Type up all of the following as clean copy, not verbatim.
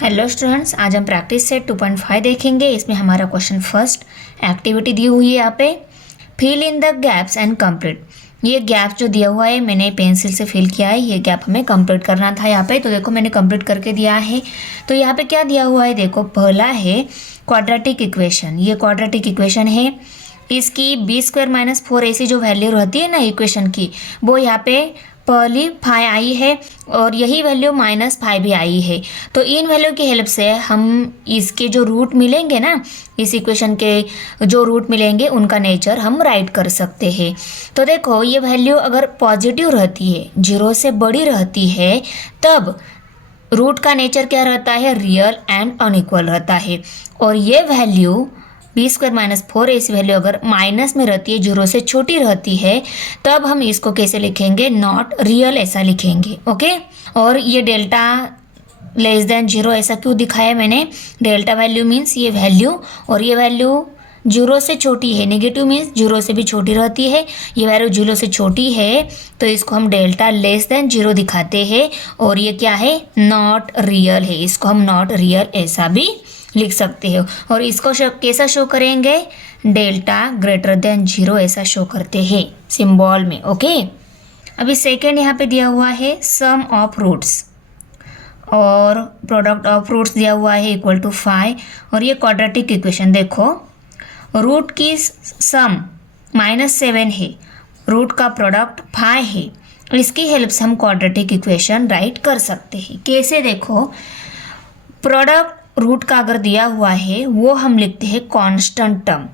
Hello students, आज हम practice set 2.5 देखेंगे। इसमें हमारा क्वेश्चन फर्स्ट एक्टिविटी दी हुई है यहाँ पे, fill in the gaps and complete. ये गैप जो दिया हुआ है मैंने पेंसिल से फिल किया है, ये गैप हमें कंप्लीट करना था यहाँ पे। तो देखो मैंने कंप्लीट करके दिया है। तो यहाँ पे क्या दिया हुआ है, देखो पहला है क्वाड्रेटिक इक्वेशन। ये क्वाड्रेटिक इक्वेशन है, इसकी b² - 4ac जो वैल्यू रहती है ना इक्वेशन की, वो यहाँ पे पहली 5 आई है और यही वैल्यू -5 भी आई है। तो इन वैल्यू की हेल्प से हम इसके जो रूट मिलेंगे ना, इस इक्वेशन के जो रूट मिलेंगे उनका नेचर हम राइट कर सकते हैं। तो देखो ये वैल्यू अगर पॉजिटिव रहती है, 0 से बड़ी रहती है, तब रूट का नेचर क्या रहता है, रियल एंड अनइक्वल रहता है। और ये वैल्यू b² - 4ac वैल्यू अगर माइनस में रहती है, 0 से छोटी रहती है, तब हम इसको कैसे लिखेंगे, नॉट रियल ऐसा लिखेंगे। ओके, और ये डेल्टा <0 ऐसा क्यों दिखाया मैंने, डेल्टा वैल्यू मीन्स ये वैल्यू, और ये वैल्यू 0 से छोटी है, नेगेटिव मीन्स 0 से भी छोटी रहती है। ये वैल्यू 0 से छोटी है तो इसको हम डेल्टा <0 दिखाते हैं, और ये क्या है, नॉट रियल है। इसको हम नॉट रियल ऐसा भी लिख सकते हो। और इसको कैसा शो करेंगे, डेल्टा <0 ऐसा शो करते हैं सिंबल में। ओके, अभी सेकेंड यहाँ पे दिया हुआ है सम ऑफ रूट्स और प्रोडक्ट ऑफ रूट्स दिया हुआ है = 5। और ये क्वाड्रेटिक इक्वेशन देखो, रूट की सम -7 है, रूट का प्रोडक्ट 5 है। इसकी हेल्प से हम क्वाड्रेटिक इक्वेशन राइट कर सकते हैं। कैसे, देखो प्रोडक्ट रूट का अगर दिया हुआ है वो हम लिखते हैं कांस्टेंट टर्म,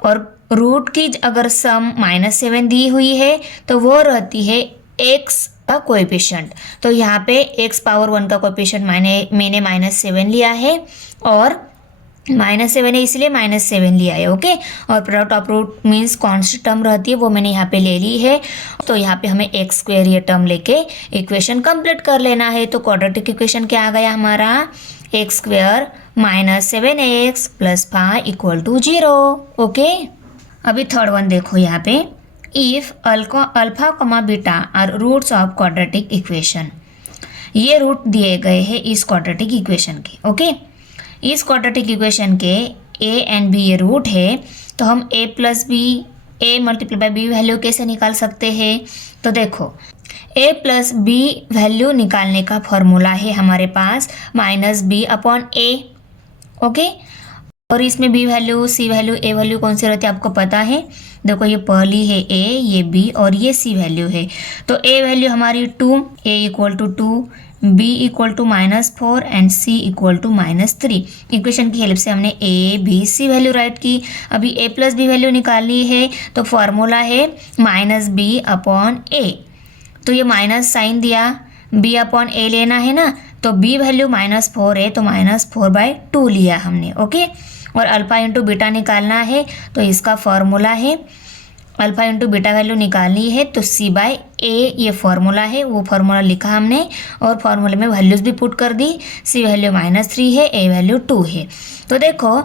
और रूट की अगर सम -7 दी हुई है तो वो रहती है x का कोएफिशिएंट। तो यहाँ पे x⁻1 का कोएफिशिएंट मैंने -7 लिया है, और -7 है इसलिए -7 लिया है। ओके, और product of root means constant term रहती है, वो मैंने यहाँ पे ले ली है। तो यहाँ पे हमें x² ये टर्म लेके इक्वेशन कंप्लीट कर लेना है। तो क्वाड्रेटिक इक्वेशन क्या आ गया हमारा, x² - 7x + 5 = 0। ओके, अभी थर्ड वन देखो यहाँ पे, if alpha, beta are roots of quadratic equation. ये रूट दिए गए हैं इस क्वाड्रेटिक इक्वेशन के। ओके, इस क्वाड्रेटिक इक्वेशन के a एंड b ये रूट है, तो हम a + b, a × b value कैसे निकाल सकते हैं। तो देखो a + b वैल्यू निकालने का फॉर्मूला है हमारे पास -b/a। ओके, और इसमें b value, c value, a value कौन सी रहती है आपको पता है। देखो ये पहली है a, ये b और ये c वैल्यू है। तो a वैल्यू हमारी 2, a = 2, b = -4 and c = -3। Equation की हेल्प से हमने a, b, c value right की। अभी a + b वैल्यू निकालनी है, तो फॉर्मूला है -b/a। तो ये माइनस साइन दिया, b/a लेना है ना, तो b वैल्यू -4 है तो -4/2 लिया हमने। ओके, और अल्फा × बीटा निकालना है, तो इसका फॉर्मूला है अल्फा × बीटा वैल्यू निकालनी है तो c/a ये फॉर्मूला है, वो फॉर्मूला लिखा हमने और फॉर्मूले में वैल्यूज भी पुट कर दी। c वैल्यू -3 है, a वैल्यू 2 है। तो देखो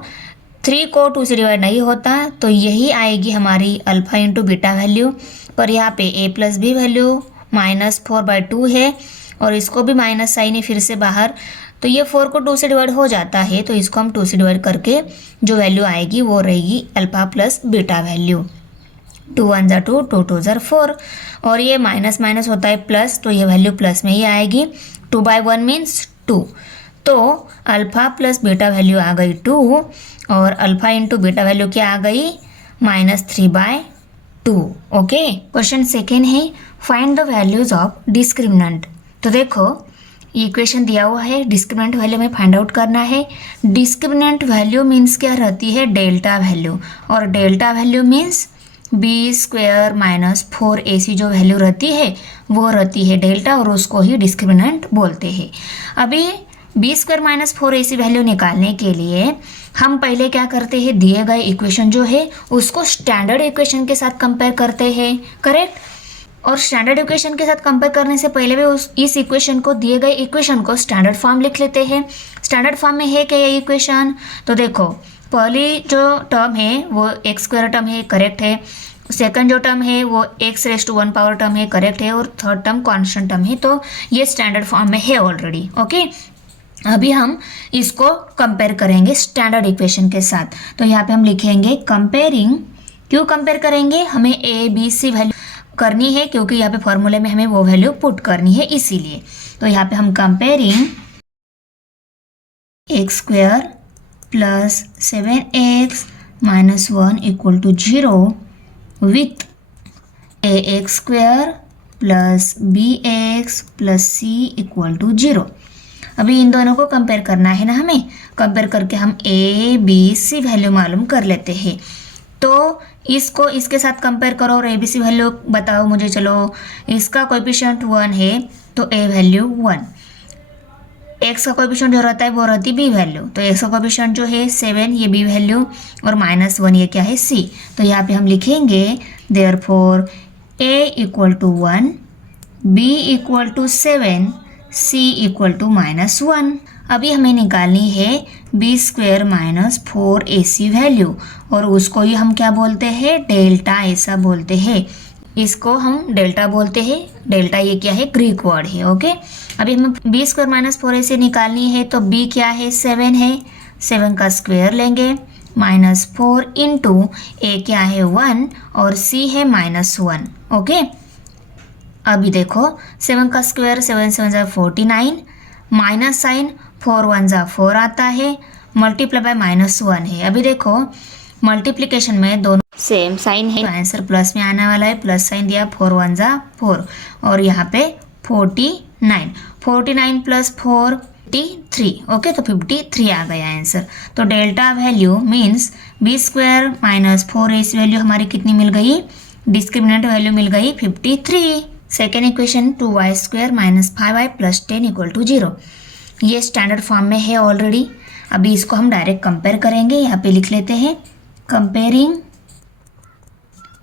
3 को 2 से डिवाइड नहीं होता, तो यही आएगी हमारी अल्फा × बीटा वैल्यू। पर यहाँ पे a + b वैल्यू -4/2 है, और इसको भी माइनस साइन है फिर से बाहर, तो ये 4 को 2 से डिवाइड हो जाता है, तो इसको हम 2 से डिवाइड करके जो वैल्यू आएगी वो रहेगी अल्फा + बीटा वैल्यू। 2 × 1 = 2, 2 × 2 = 4, और ये माइनस होता है प्लस, तो ये वैल्यू प्लस में ही आएगी। 2/1 मीन्स 2, तो अल्फा + बीटा वैल्यू आ गई 2, और अल्फा × बीटा वैल्यू क्या आ गई, -3/2। ओके, क्वेश्चन सेकेंड है find the values of discriminant. तो देखो ये इक्वेशन दिया हुआ है, डिस्क्रिमिनेंट वैल्यू में फाइंड आउट करना है। डिस्क्रिमिनेंट वैल्यू मीन्स क्या रहती है, डेल्टा वैल्यू, और delta value means b² - 4ac जो वैल्यू रहती है वो रहती है डेल्टा, और उसको ही डिस्क्रिमिनेंट बोलते हैं। अभी b² - 4ac वैल्यू निकालने के लिए हम पहले क्या करते हैं, दिए गए इक्वेशन जो है उसको स्टैंडर्ड इक्वेशन के साथ कंपेयर करते हैं, करेक्ट। और स्टैंडर्ड इक्वेशन के साथ कंपेयर करने से पहले भी इस इक्वेशन को, दिए गए इक्वेशन को स्टैंडर्ड फॉर्म लिख लेते हैं। स्टैंडर्ड फॉर्म में है क्या ये इक्वेशन, तो देखो पहली जो टर्म है वो x² टर्म है, करेक्ट है। सेकंड जो टर्म है वो x⁻1 पावर टर्म है, करेक्ट है। और थर्ड टर्म कांस्टेंट टर्म है, तो ये स्टैंडर्ड फॉर्म में है ऑलरेडी। ओके, अभी हम इसको कंपेयर करेंगे स्टैंडर्ड इक्वेशन के साथ। तो यहाँ पे हम लिखेंगे कंपेयरिंग। क्यों कंपेयर करेंगे, हमें ए बी सी वैल्यू करनी है क्योंकि यहाँ पे फॉर्मूले में हमें वो वैल्यू पुट करनी है इसीलिए। तो यहाँ पे हम comparing x square plus 7x minus 1 equal to 0 with a x square plus b x plus c equal to 0। अभी इन दोनों को कंपेयर करना है ना, हमें कंपेयर करके हम ए बी सी वैल्यू मालूम कर लेते हैं। तो इसको इसके साथ कंपेयर करो और ए बी सी वैल्यू बताओ मुझे। चलो, इसका कोएफिशिएंट 1 है तो ए वैल्यू 1, एक्स का कोएफिशिएंट जो रहता है वो रहती बी वैल्यू। तो एक्स का कोएफिशिएंट जो है 7 ये बी वैल्यू और -1 ये क्या है सी। तो यहाँ पे हम लिखेंगे therefore A equal to 1, b equal to 7, c equal to -1। अभी हमें निकालनी है B square minus 4ac value और उसको ही हम क्या बोलते हैं, डेल्टा ऐसा बोलते हैं। इसको हम डेल्टा बोलते हैं। डेल्टा ये क्या है, ग्रीक वर्ड है। ओके, अभी हमें बी स्क्वायर माइनस 4ac निकालनी है। तो बी क्या है, 7 है, 7 का स्क्वायर लेंगे -4 इंटू ए क्या है 1 और सी है -1। ओके, अभी देखो 7 का स्क्वायर 7 7 जा 49, माइनस साइन 4 1 जा 4 आता है, मल्टीप्लाई बाय -1 है। अभी देखो मल्टीप्लिकेशन में दोनों सेम साइन है, आंसर प्लस में आने वाला है। प्लस साइन दिया, 4 1 जा 4 और यहाँ पे 49 प्लस 4 53। ओके, तो 53 आ गया आंसर। तो delta value means b square minus 4ac value हमारी कितनी मिल गई, डिस्क्रिमिनेंट वैल्यू मिल गई 53। Second equation 2y square minus 5y plus 10 equal to 0। ये स्टैंडर्ड फॉर्म में है ऑलरेडी। अभी इसको हम डायरेक्ट कंपेयर करेंगे। यहाँ पे लिख लेते हैं comparing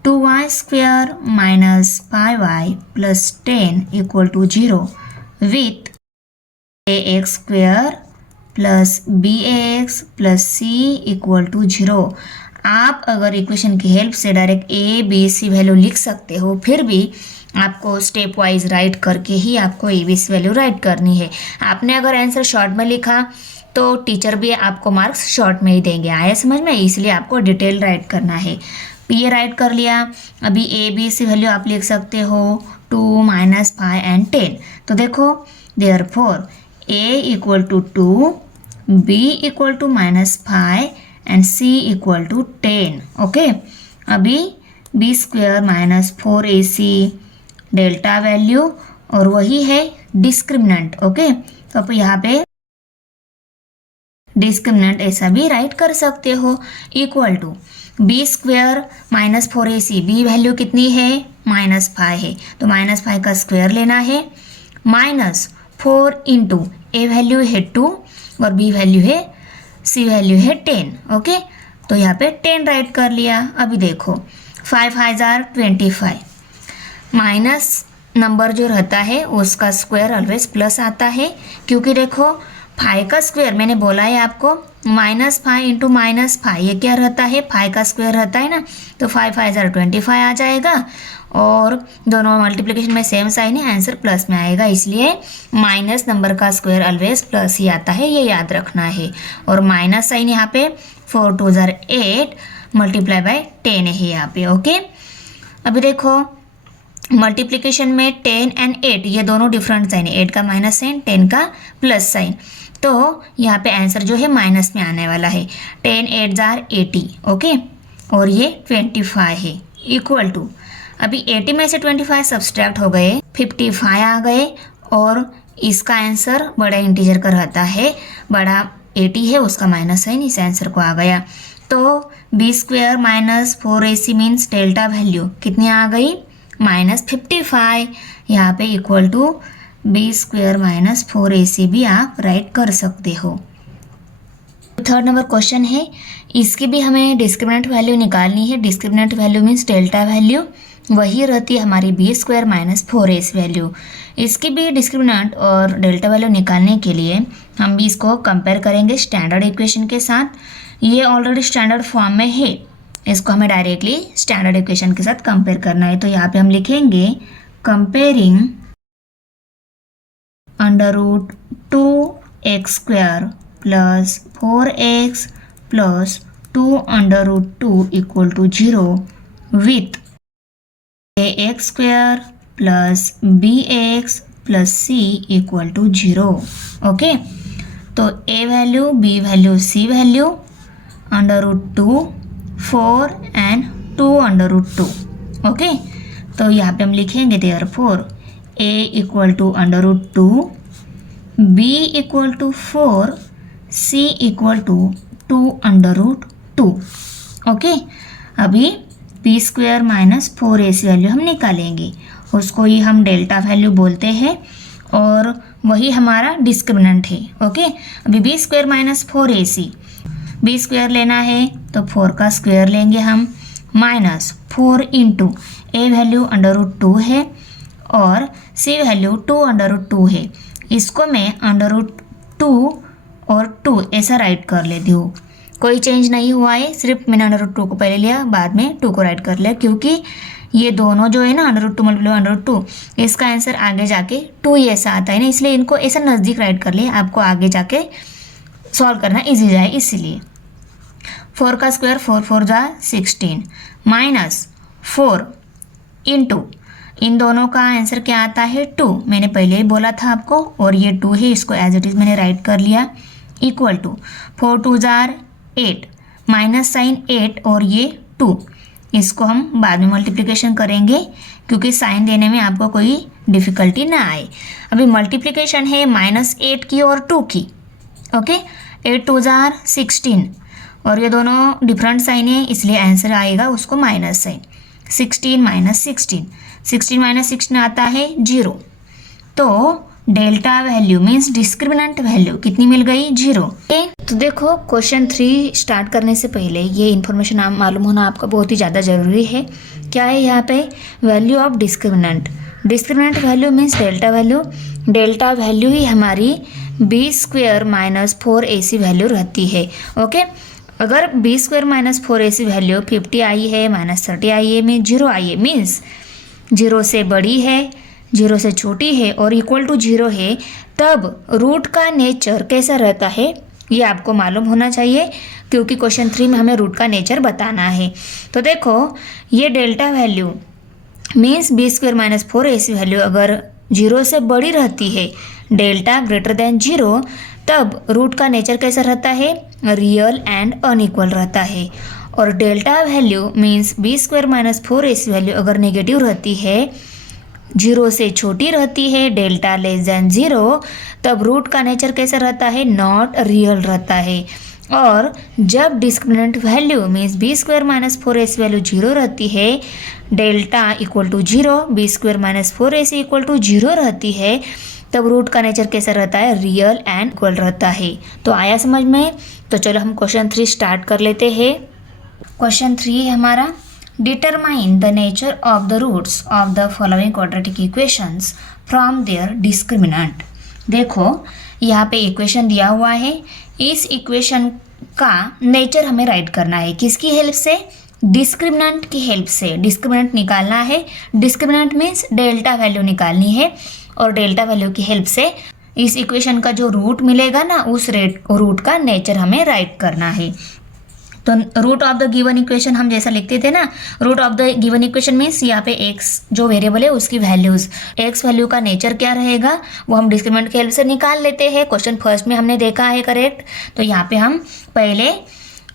2y square minus 5y plus 10 equal to 0 with ax square plus bx plus c equal to 0। आप अगर इक्वेशन की हेल्प से direct a B C value लिख सकते हो, फिर भी आपको स्टेप वाइज राइट करके ही आपको a B C value write करनी है। आपने अगर आंसर शॉर्ट में लिखा तो टीचर भी आपको मार्क्स शॉर्ट में ही देंगे। आया समझ में, इसलिए आपको डिटेल राइट करना है। ये राइट कर लिया। अभी ए बी सी वैल्यू आप लिख सकते हो 2 -5 एंड 10। तो देखो therefore A equal to 2, B equal to -5 and C equal to 10। Okay, अभी B square minus 4ac delta value और वही है डिस्क्रिमिनेंट। ओके, तो आप यहाँ पे डिस्क्रिमिनेंट ऐसा भी राइट कर सकते हो, equal to b square minus 4ac, b value कितनी है -5 है तो -5 का स्क्वायर लेना है, -4 इंटू ए वैल्यू है 2 और बी वैल्यू है सी वैल्यू है 10। ओके, तो यहाँ पे 10 राइट कर लिया। अभी देखो 5 5 25, माइनस नंबर जो रहता है उसका स्क्वायर ऑलवेज प्लस आता है, क्योंकि देखो 5 का स्क्वायर मैंने बोला है आपको -5 इंटू -5 ये क्या रहता है, 5 का स्क्वायर रहता है ना। तो 5 5 25 आ जाएगा और दोनों मल्टीप्लिकेशन में सेम साइन है, आंसर प्लस में आएगा। इसलिए माइनस नंबर का स्क्वायर ऑलवेज प्लस ही आता है, ये याद रखना है। और माइनस साइन यहाँ पे 4 2 8 मल्टीप्लाई बाय 10 है यहाँ पे। ओके, अभी देखो मल्टीप्लिकेशन में 10 एंड 8 ये दोनों डिफरेंट साइन है, 8 का माइनस साइन 10 का प्लस साइन। तो यहाँ पे आंसर जो है माइनस में आने वाला है। 10 8 80। ओके, और ये 25 है इक्वल टू, अभी 80 में से 25 सब्सट्रैक्ट हो गए, 55 आ गए और इसका आंसर बड़ा इंटीजर का रहता है, बड़ा 80 है उसका माइनस साइन इस आंसर को आ गया। तो b square minus 4ac means delta value कितनी आ गई -55, यहाँ पे equal to b square minus 4ac भी आप राइट कर सकते हो। थर्ड नंबर क्वेश्चन है, इसकी भी हमें डिस्क्रिमिनेंट वैल्यू निकालनी है। Discriminant value means delta value वही रहती है हमारी b square minus 4ac value. इसकी भी डिस्क्रिमिनेंट और डेल्टा वैल्यू निकालने के लिए हम भी इसको कंपेयर करेंगे स्टैंडर्ड इक्वेशन के साथ। ये ऑलरेडी स्टैंडर्ड फॉर्म में है, इसको हमें डायरेक्टली स्टैंडर्ड इक्वेशन के साथ कंपेयर करना है। तो यहाँ पे हम लिखेंगे comparing √2 x square plus 4x plus 2√2 equal to 0 with ax square plus bx plus c equal to 0। Okay, तो a value, b value, c value √2, 4 and 2√2। Okay, तो यहाँ पे हम लिखेंगे therefore a equal to √2, b equal to 4, c equal to 2√2। Okay, अभी P square minus 4ac value हम निकालेंगे, उसको ही हम डेल्टा वैल्यू बोलते हैं और वही हमारा डिस्क्रिमिनेंट है। ओके, अभी B square minus 4ac, b square लेना है तो 4 का स्क्वायर लेंगे हम, माइनस 4 इंटू ए वैल्यू √2 है और सी वैल्यू 2√2 है। इसको मैं √2 और 2 ऐसा राइट कर लेती हूँ, कोई चेंज नहीं हुआ है, सिर्फ मैंने √2 को पहले लिया, बाद में 2 को राइट कर लिया, क्योंकि ये दोनों जो है ना √2 मल्टीप्लाई √2, इसका आंसर आगे जाके 2 ही ऐसा आता है ना, इसलिए इनको ऐसा नज़दीक राइट कर लिया, आपको आगे जाके सॉल्व करना इजी जाए इसीलिए। 4 का स्क्वायर 4 4 जा 16 माइनस 4 इंटू इन दोनों का आंसर क्या आता है 2, मैंने पहले ही बोला था आपको, और ये 2 है, इसको एज इट इज़ मैंने राइट कर लिया, इक्वल टू 4 2 जार 8, माइनस साइन 8 और ये 2, इसको हम बाद में मल्टीप्लिकेशन करेंगे क्योंकि साइन देने में आपको कोई डिफ़िकल्टी ना आए। अभी मल्टीप्लिकेशन है -8 की और 2 की। ओके, 8 2 जार 16 और ये दोनों डिफरेंट साइन है, इसलिए आंसर आएगा उसको माइनस साइन, 16 माइनस 16, 16 माइनस 16 आता है 0। तो delta value means discriminant value कितनी मिल गई 0। ओके, तो देखो क्वेश्चन 3 स्टार्ट करने से पहले ये इन्फॉर्मेशन मालूम होना आपका बहुत ही ज़्यादा ज़रूरी है। क्या है यहाँ पे? Value of discriminant. Discriminant value means delta value. Delta value ही हमारी B square minus 4ac value रहती है। ओके, अगर b square minus 4ac value 50 आई है, -30 आई है, में 0 आई है, मीन्स 0 से बड़ी है, 0 से छोटी है और इक्वल टू 0 है, तब रूट का नेचर कैसा रहता है ये आपको मालूम होना चाहिए, क्योंकि क्वेश्चन 3 में हमें रूट का नेचर बताना है। तो देखो ये delta value means b square minus 4ac value अगर 0 से बड़ी रहती है, डेल्टा ग्रेटर देन 0, तब रूट का नेचर कैसा रहता है? रियल एंड अनइक्वल रहता है। और delta value means b square minus 4ac value अगर नेगेटिव रहती है, 0 से छोटी रहती है, डेल्टा लेस देन 0, तब रूट का नेचर कैसा रहता है? नॉट रियल रहता है। और जब discriminant value means b square minus 4ac value 0 रहती है, delta equal to 0, b square minus 4ac equal to 0 रहती है, तब रूट का नेचर कैसा रहता है? रियल एंड इक्वल रहता है। तो आया समझ में? तो चलो हम क्वेश्चन 3 स्टार्ट कर लेते हैं। क्वेश्चन 3 है हमारा, determine the nature of the roots of the following quadratic equations from their discriminant. देखो यहाँ पे इक्वेशन दिया हुआ है, इस इक्वेशन का नेचर हमें राइट करना है, किसकी हेल्प से? डिस्क्रिमिनेंट की हेल्प से डिस्क्रिमिनेंट निकालना है। डिस्क्रिमिनेंट मीन्स डेल्टा वैल्यू निकालनी है, और डेल्टा वैल्यू की हेल्प से इस इक्वेशन का जो रूट मिलेगा ना, उस रूट का नेचर हमें राइट करना है। तो root of the given equation हम जैसा लिखते थे ना, root of the given equation means यहाँ पे x जो वेरिएबल है उसकी वैल्यूज, x वैल्यू का नेचर क्या रहेगा वो हम डिस्क्रिमिनेंट की हेल्प से निकाल लेते हैं। क्वेश्चन फर्स्ट में हमने देखा है करेक्ट। तो यहाँ पे हम पहले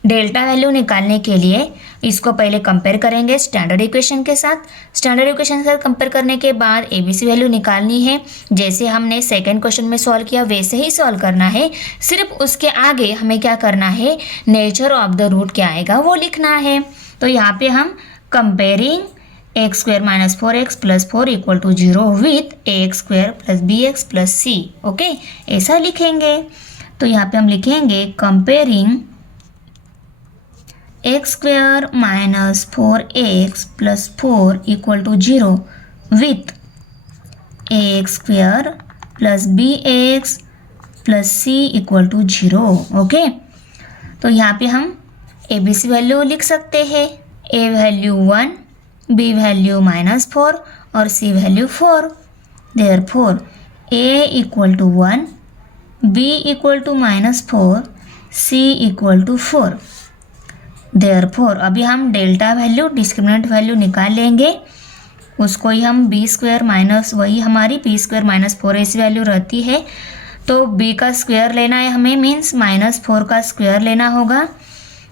डेल्टा वैल्यू निकालने के लिए इसको पहले कंपेयर करेंगे स्टैंडर्ड इक्वेशन के साथ। स्टैंडर्ड इक्वेशन के साथ कंपेयर करने के बाद ABC वैल्यू निकालनी है, जैसे हमने सेकंड क्वेश्चन में सॉल्व किया वैसे ही सॉल्व करना है। सिर्फ उसके आगे हमें क्या करना है? नेचर ऑफ द रूट क्या आएगा वो लिखना है। तो यहाँ पे हम comparing x square minus 4x plus 4 equal to 0 with ax square plus bx plus c। Okay, ऐसा लिखेंगे। तो यहाँ पे हम लिखेंगे comparing x square minus 4x plus 4 equal to 0 with ax square plus bx plus c equal to 0। Okay, तो यहाँ पे हम ABC वैल्यू लिख सकते हैं, a वैल्यू 1, b वैल्यू -4 और c value 4। Therefore a equal to 1, b equal to -4, c equal to 4। Therefore अभी हम डेल्टा वैल्यू डिस्क्रिमिनेंट वैल्यू निकाल लेंगे, उसको ही हम बी स्क्वायर माइनस वही हमारी बी स्क्वायर माइनस 4 ऐसी वैल्यू रहती है, तो b का स्क्वायर लेना है हमें, मीन्स -4 का स्क्वायर लेना होगा।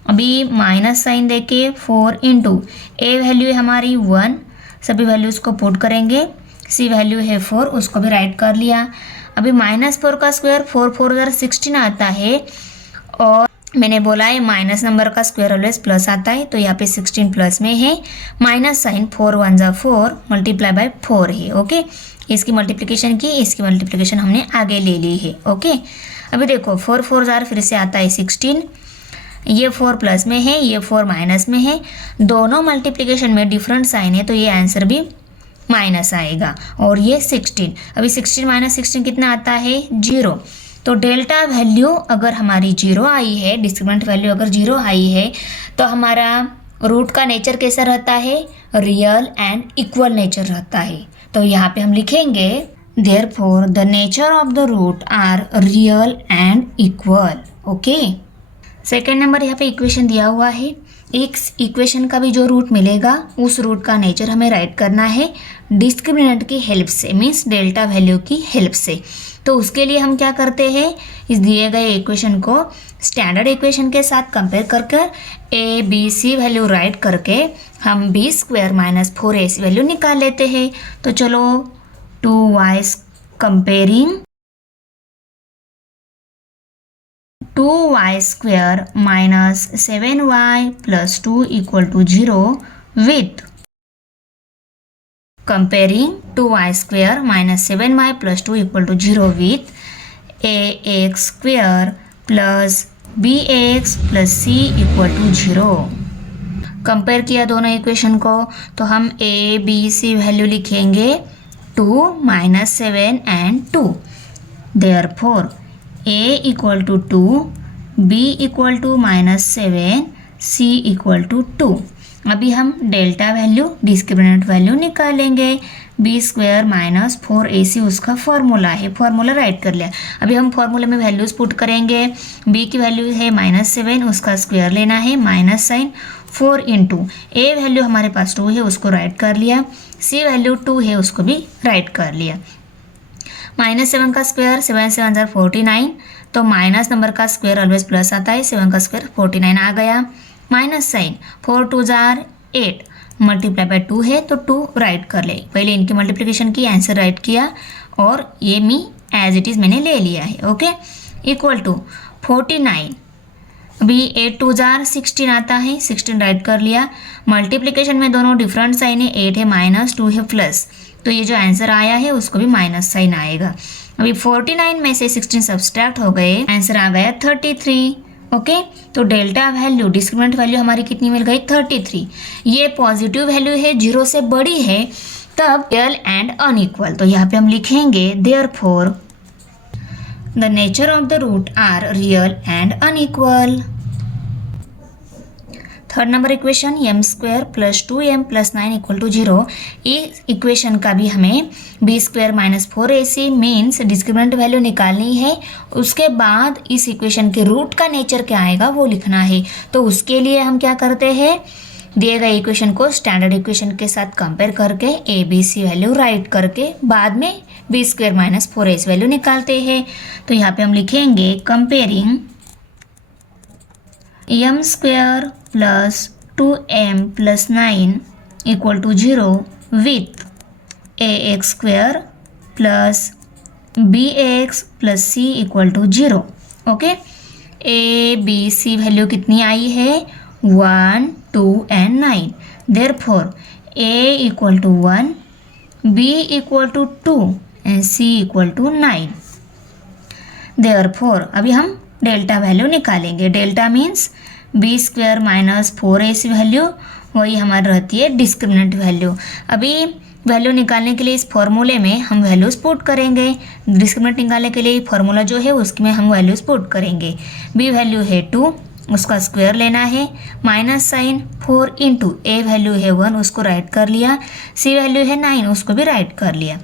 अभी माइनस साइन देके 4 इंटू ए वैल्यू है हमारी 1, सभी वैल्यूज़ को पुट करेंगे, सी वैल्यू है 4, उसको भी राइट कर लिया। अभी -4 का स्क्वायर 4 4 16 आता है, और मैंने बोला है माइनस नंबर का स्क्वायर ऑलवेज प्लस आता है, तो यहाँ पे 16 प्लस में है, माइनस साइन 4 1 जा 4 मल्टीप्लाई बाय 4 है। ओके, इसकी मल्टीप्लिकेशन की, इसकी मल्टीप्लिकेशन हमने आगे ले ली है। ओके, अभी देखो 4 4 जार फिर से आता है 16, ये 4 प्लस में है, ये 4 माइनस में है, दोनों मल्टीप्लिकेशन में डिफरेंट साइन है, तो ये आंसर भी माइनस आएगा। और ये 16, अभी 16 माइनस 16 कितना आता है 0, तो डेल्टा वैल्यू अगर हमारी 0 आई है, डिस्क्रिमिनेंट वैल्यू अगर 0 आई है, तो हमारा रूट का नेचर कैसा रहता है, रियल एंड इक्वल नेचर रहता है। तो यहाँ पे हम लिखेंगे therefore the nature of the root are real and equal. Okay, second number यहाँ पे इक्वेशन दिया हुआ है, एक इक्वेशन का भी जो रूट मिलेगा उस रूट का नेचर हमें राइट करना है डिस्क्रिमिनेंट की हेल्प से, मीन्स डेल्टा वैल्यू की हेल्प से। तो उसके लिए हम क्या करते हैं, इस दिए गए इक्वेशन को स्टैंडर्ड इक्वेशन के साथ कंपेयर करके a B C value write करके हम बी स्क्वायर माइनस 4 ऐसी वैल्यू निकाल लेते हैं। तो चलो 2y comparing 2y square minus 7y plus 2 equal to 0 with comparing 2y square minus 7y plus 2 equal to 0 with ax square plus bx plus c equal to 0। Compare किया दोनों equation को, तो हम a b c वैल्यू लिखेंगे 2 minus 7 and 2। Therefore a equal to 2, b equal to -7, c equal to 2। अभी हम delta value discriminant value निकालेंगे, b square minus 4ac उसका फॉर्मूला है, फॉर्मूला राइट कर लिया। अभी हम फॉर्मूले में वैल्यूज पुट करेंगे, b की वैल्यू है -7, उसका स्क्वायर लेना है, माइनस साइन 4 इंटू ए वैल्यू हमारे पास 2 है, उसको राइट कर लिया, सी वैल्यू 2 है, उसको भी राइट कर लिया। -7 का स्क्वायर 7 7 जार 49, तो माइनस नंबर का स्क्वायर ऑलवेज प्लस आता है, 7 का स्क्वायर 49 आ गया, माइनस साइन 4 2 जार 8 मल्टीप्लाई बाय 2 है, तो 2 राइट कर ले, पहले इनकी मल्टीप्लिकेशन की, आंसर राइट किया, और ये मी एज इट इज़ मैंने ले लिया है। ओके, इक्वल टू 49, अभी 8 2 जार 16 आता है, 16 राइट कर लिया, मल्टीप्लिकेशन में दोनों डिफरेंट साइन है, 8 है माइनस, 2 है प्लस, तो ये जो आंसर आया है उसको भी माइनस साइन आएगा। अभी 49 में से 16 सब्सट्रैक्ट हो गए, आंसर आ गया 33। ओके, तो डेल्टा वैल्यू डिस्क्रिमिनेंट वैल्यू हमारी कितनी मिल गई 33। ये पॉजिटिव वैल्यू है, 0 से बड़ी है, तब रियल एंड अनइक्वल। तो यहाँ पे हम लिखेंगे therefore the nature of the root are real and unequal. Third number equation m square plus 2m plus 9 equal to 0। इस इक्वेशन का भी हमें b square minus 4ac means discriminant value निकालनी है, उसके बाद इस इक्वेशन के रूट का नेचर क्या आएगा वो लिखना है। तो उसके लिए हम क्या करते हैं, दिए गए इक्वेशन को स्टैंडर्ड इक्वेशन के साथ कंपेयर करके a B C value write करके बाद में b square minus 4ac value निकालते हैं। तो यहाँ पे हम लिखेंगे comparing m square plus 2m plus 9 equal to 0 with ax square plus bx plus c equal to 0। Okay, a b c value कितनी आई है 1 2 and 9। Therefore a equal to 1, b equal to 2 and c equal to 9। Therefore अभी हम delta value निकालेंगे, delta means b square minus 4ac value, वही हमारी रहती है डिस्क्रिमिनेंट वैल्यू। अभी वैल्यू निकालने के लिए इस फॉर्मूले में हम वैल्यूज पुट करेंगे, डिस्क्रिमिनेंट निकालने के लिए फॉर्मूला जो है उसमें हम वैल्यूज पुट करेंगे। बी वैल्यू है 2, उसका स्क्वायर लेना है, माइनस साइन 4 इंटू ए वैल्यू है 1, उसको राइट कर लिया, सी वैल्यू है 9, उसको भी राइट कर लिया।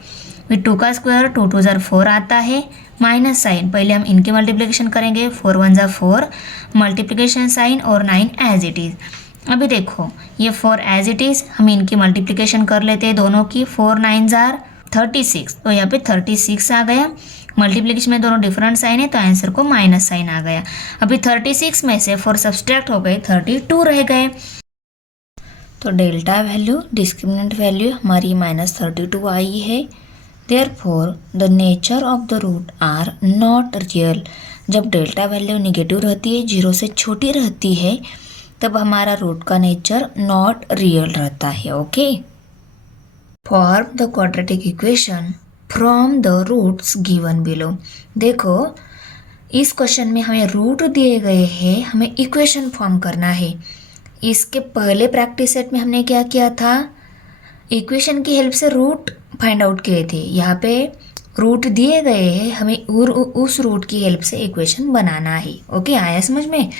फिर 2 का स्क्वायर 2 2 जार 4 आता है, माइनस साइन, पहले हम इनके मल्टीप्लिकेशन करेंगे, 4 1 जा 4, मल्टीप्लिकेशन साइन और 9 एज इट इज़। अभी देखो ये 4 एज इट इज़, हम इनकी मल्टीप्लिकेशन कर लेते हैं दोनों की, 4 9 जार 36, तो यहाँ पे 36 आ गया। मल्टीप्लिकेशन में दोनों डिफरेंट साइन है तो आंसर को माइनस साइन आ गया। अभी 36 में से 4 सब्सट्रैक्ट हो गए, 32 रह गए। तो डेल्टा वैल्यू, डिस्क्रिमिनेंट वैल्यू हमारी -32 आई है। Therefore the nature of the root are not real. जब डेल्टा वैल्यू निगेटिव रहती है, 0 से छोटी रहती है, तब हमारा रूट का नेचर नॉट रियल रहता है। Okay, form the quadratic equation from the roots given below. देखो इस क्वेश्चन में हमें रूट दिए गए हैं, हमें इक्वेशन फॉर्म करना है। इसके पहले प्रैक्टिस सेट में हमने क्या किया था, इक्वेशन की हेल्प से रूट फाइंड आउट किए थे। यहाँ पे रूट दिए गए हैं, हमें उस रूट की हेल्प से इक्वेशन बनाना है। ओके, आया समझ में?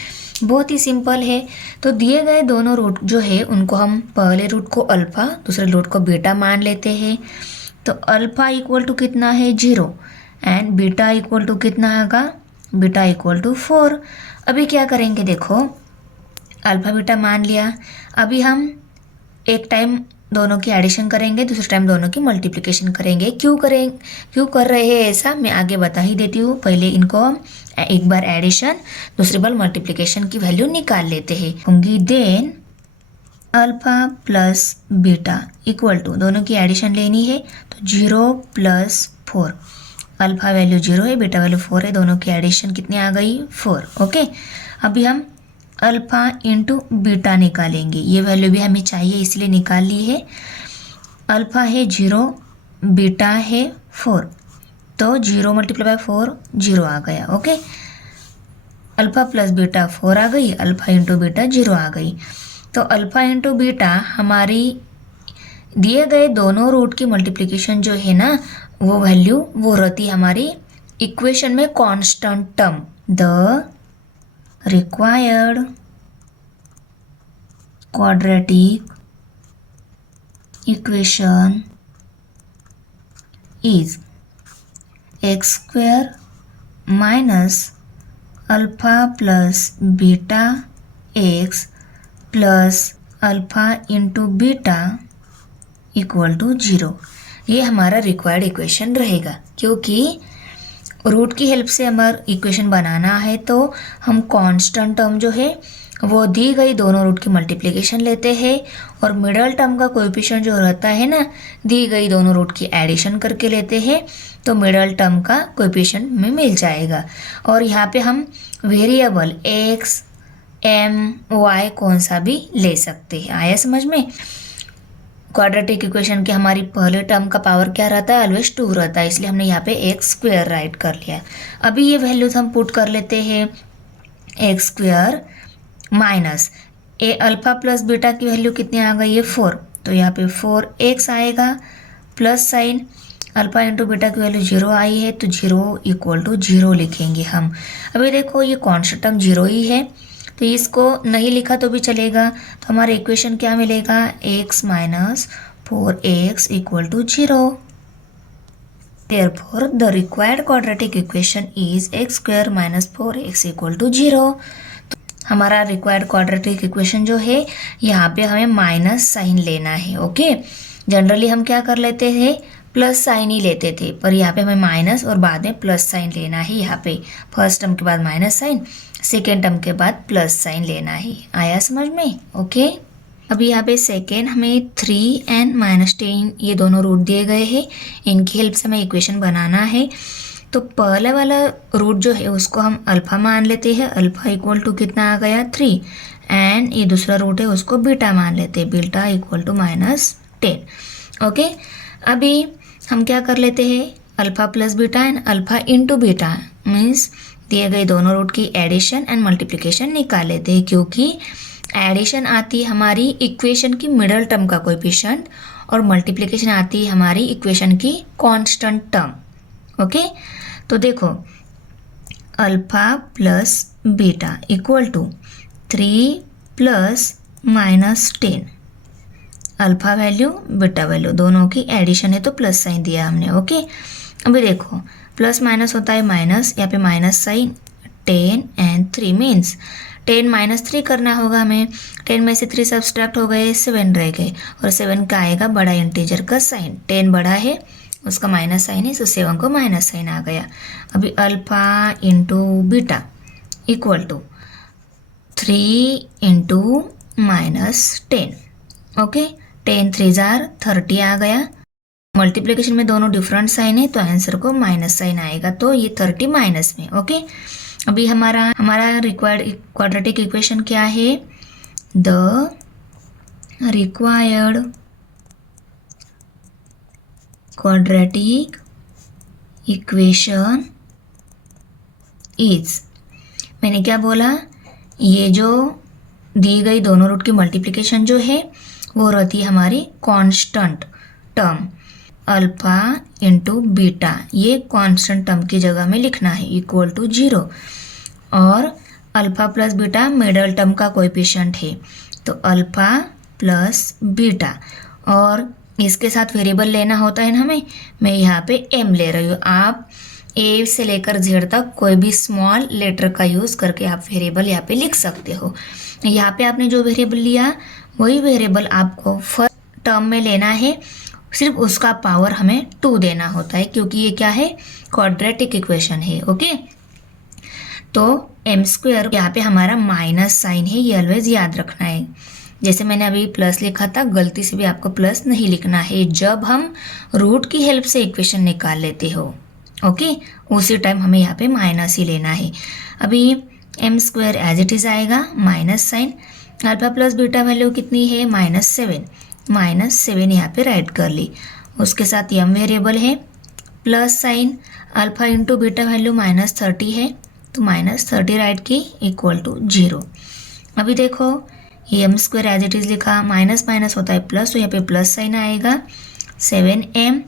बहुत ही सिंपल है। तो दिए गए दोनों रूट जो है उनको हम पहले रूट को अल्फ़ा, दूसरे रूट को बीटा मान लेते हैं। तो अल्फ़ा इक्वल टू कितना है 0 एंड बीटा इक्वल टू कितना होगा, बीटा इक्वल टू 4। अभी क्या करेंगे, देखो अल्फ़ा बीटा मान लिया। अभी हम एक टाइम दोनों की एडिशन करेंगे, दूसरे टाइम दोनों की मल्टीप्लिकेशन करेंगे। क्यों कर रहे हैं ऐसा, मैं आगे बता ही देती हूँ। पहले इनको हम एक बार एडिशन, दूसरी बार मल्टीप्लिकेशन की वैल्यू निकाल लेते हैं होंगी। Then alpha plus beta equal to, दोनों की एडिशन लेनी है तो 0 + 4। अल्फ़ा वैल्यू 0 है, बीटा वैल्यू 4 है, दोनों की एडिशन कितनी आ गई 4। ओके, अभी हम अल्फ़ा इंटू बीटा निकालेंगे। ये वैल्यू भी हमें चाहिए इसलिए निकाल ली है। अल्फ़ा है 0, बीटा है 4, तो 0 × 4 0 आ गया। ओके, अल्फ़ा प्लस बीटा 4 आ गई, अल्फ़ा इंटू बीटा 0 आ गई। तो अल्फ़ा इंटू बीटा हमारी दिए गए दोनों रूट की मल्टीप्लिकेशन जो है ना, वो वैल्यू वो रहती हमारी इक्वेशन में constant term. The required quadratic equation is x² minus alpha plus beta x plus alpha into beta equal to 0। ये हमारा रिक्वायर्ड इक्वेशन रहेगा, क्योंकि रूट की हेल्प से हमारा इक्वेशन बनाना है तो हम कांस्टेंट टर्म जो है वो दी गई दोनों रूट की मल्टीप्लिकेशन लेते हैं और मिडल टर्म का कोएफिशिएंट जो रहता है ना, दी गई दोनों रूट की एडिशन करके लेते हैं, तो मिडल टर्म का कोएफिशिएंट में मिल जाएगा। और यहाँ पे हम वेरिएबल x, m, y कौन सा भी ले सकते हैं। आया समझ में? क्वाड्रेटिक इक्वेशन के हमारी पहले टर्म का पावर क्या रहता है, ऑलवेज 2 रहता है, इसलिए हमने यहाँ पे x² राइट कर लिया। अभी ये वैल्यूज हम पुट कर लेते हैं, x² माइनस ए अल्फ़ा प्लस बीटा की वैल्यू कितनी आ गई है 4, तो यहाँ पे 4x आएगा plus sign, alpha into beta की वैल्यू 0 आई है तो 0 इक्वल टू 0 लिखेंगे हम। अभी देखो ये कांस्टेंट टर्म 0 ही है, तो इसको नहीं लिखा तो भी चलेगा। तो हमारा इक्वेशन क्या मिलेगा, x minus 4x equal to 0। Therefore, the required quadratic equation is x² minus 4x equal to 0। तो हमारा रिक्वायर्ड क्वाड्रेटिक इक्वेशन जो है यहाँ पे हमें माइनस साइन लेना है। ओके, जनरली हम क्या कर लेते थे, प्लस साइन ही लेते थे, पर यहाँ पे हमें माइनस और बाद में प्लस साइन लेना है। यहाँ पे फर्स्ट टर्म के बाद माइनस साइन, सेकेंड टर्म के बाद प्लस साइन लेना है। आया समझ में? ओके, अभी यहाँ पे सेकेंड हमें 3 and -10 ये दोनों रूट दिए गए हैं, इनकी हेल्प से हमें इक्वेशन बनाना है। तो पहला वाला रूट जो है उसको हम अल्फ़ा मान लेते हैं, अल्फ़ा इक्वल टू कितना आ गया 3, एंड ये दूसरा रूट है उसको बीटा मान लेते हैं, बीटा इक्वल टू -10। ओके, अभी हम क्या कर लेते हैं, alpha plus beta and alpha into beta means दिए गए दोनों रूट की एडिशन एंड मल्टीप्लिकेशन निकाल लेते हैं, क्योंकि एडिशन आती है हमारी इक्वेशन की मिडल टर्म का कोएफिशिएंट और मल्टीप्लिकेशन आती है हमारी इक्वेशन की कांस्टेंट टर्म। ओके, तो देखो alpha plus beta equal to 3 + -10, alpha value beta value दोनों की एडिशन है तो प्लस साइन दिया हमने। ओके, अभी देखो प्लस माइनस होता है माइनस, यहाँ पे minus sign, 10 and 3 means 10 minus 3 करना होगा हमें। 10 में से 3 सब्सट्रैक्ट हो गए, 7 रह गए, और 7 का आएगा बड़ा इंटीजर का साइन। 10 बड़ा है, उसका माइनस साइन है, तो 7 को माइनस साइन आ गया। अभी alpha into beta equal to 3 into minus 10। Okay, 10 3 जार 30 आ गया। मल्टीप्लिकेशन में दोनों डिफरेंट साइन है, तो आंसर को माइनस साइन आएगा, तो ये 30 माइनस में। ओके, अभी हमारा रिक्वायर्ड क्वाड्रेटिक इक्वेशन क्या है? The required quadratic equation is, मैंने क्या बोला, ये जो दी गई दोनों रूट की मल्टीप्लिकेशन जो है वो रहती है हमारी constant term alpha into beta. ये कांस्टेंट टर्म की जगह में लिखना है, इक्वल टू 0। और alpha plus beta middle term का कोएफिशिएंट है, तो अल्फा प्लस बीटा। और इसके साथ वेरिएबल लेना होता है ना हमें, मैं यहाँ पे एम ले रही हूँ। आप ए से लेकर जेड तक कोई भी स्मॉल लेटर का यूज़ करके आप वेरिएबल यहाँ पे लिख सकते हो। यहाँ पे आपने जो वेरिएबल लिया वही वेरिएबल आपको फर्स्ट टर्म में लेना है, सिर्फ उसका पावर हमें 2 देना होता है, क्योंकि ये क्या है, क्वाड्रेटिक इक्वेशन है। ओके, तो एम स्क्वायर, यहाँ पे हमारा माइनस साइन है, ये ऑलवेज याद रखना है। जैसे मैंने अभी प्लस लिखा था, गलती से भी आपको प्लस नहीं लिखना है जब हम रूट की हेल्प से इक्वेशन निकाल लेते हो। ओके, उसी टाइम हमें यहाँ पे माइनस ही लेना है। अभी M square as it is आएगा, minus sign, alpha plus beta value कितनी है, -7, -7 यहाँ पे राइट कर ली। उसके साथ एम वेरिएबल है, plus sign, alpha into beta value -30 है, तो -30 राइट की, इक्वल टू 0। अभी देखो ये m square as it is लिखा, माइनस माइनस होता है प्लस, तो यहाँ पे प्लस साइन आएगा। 7m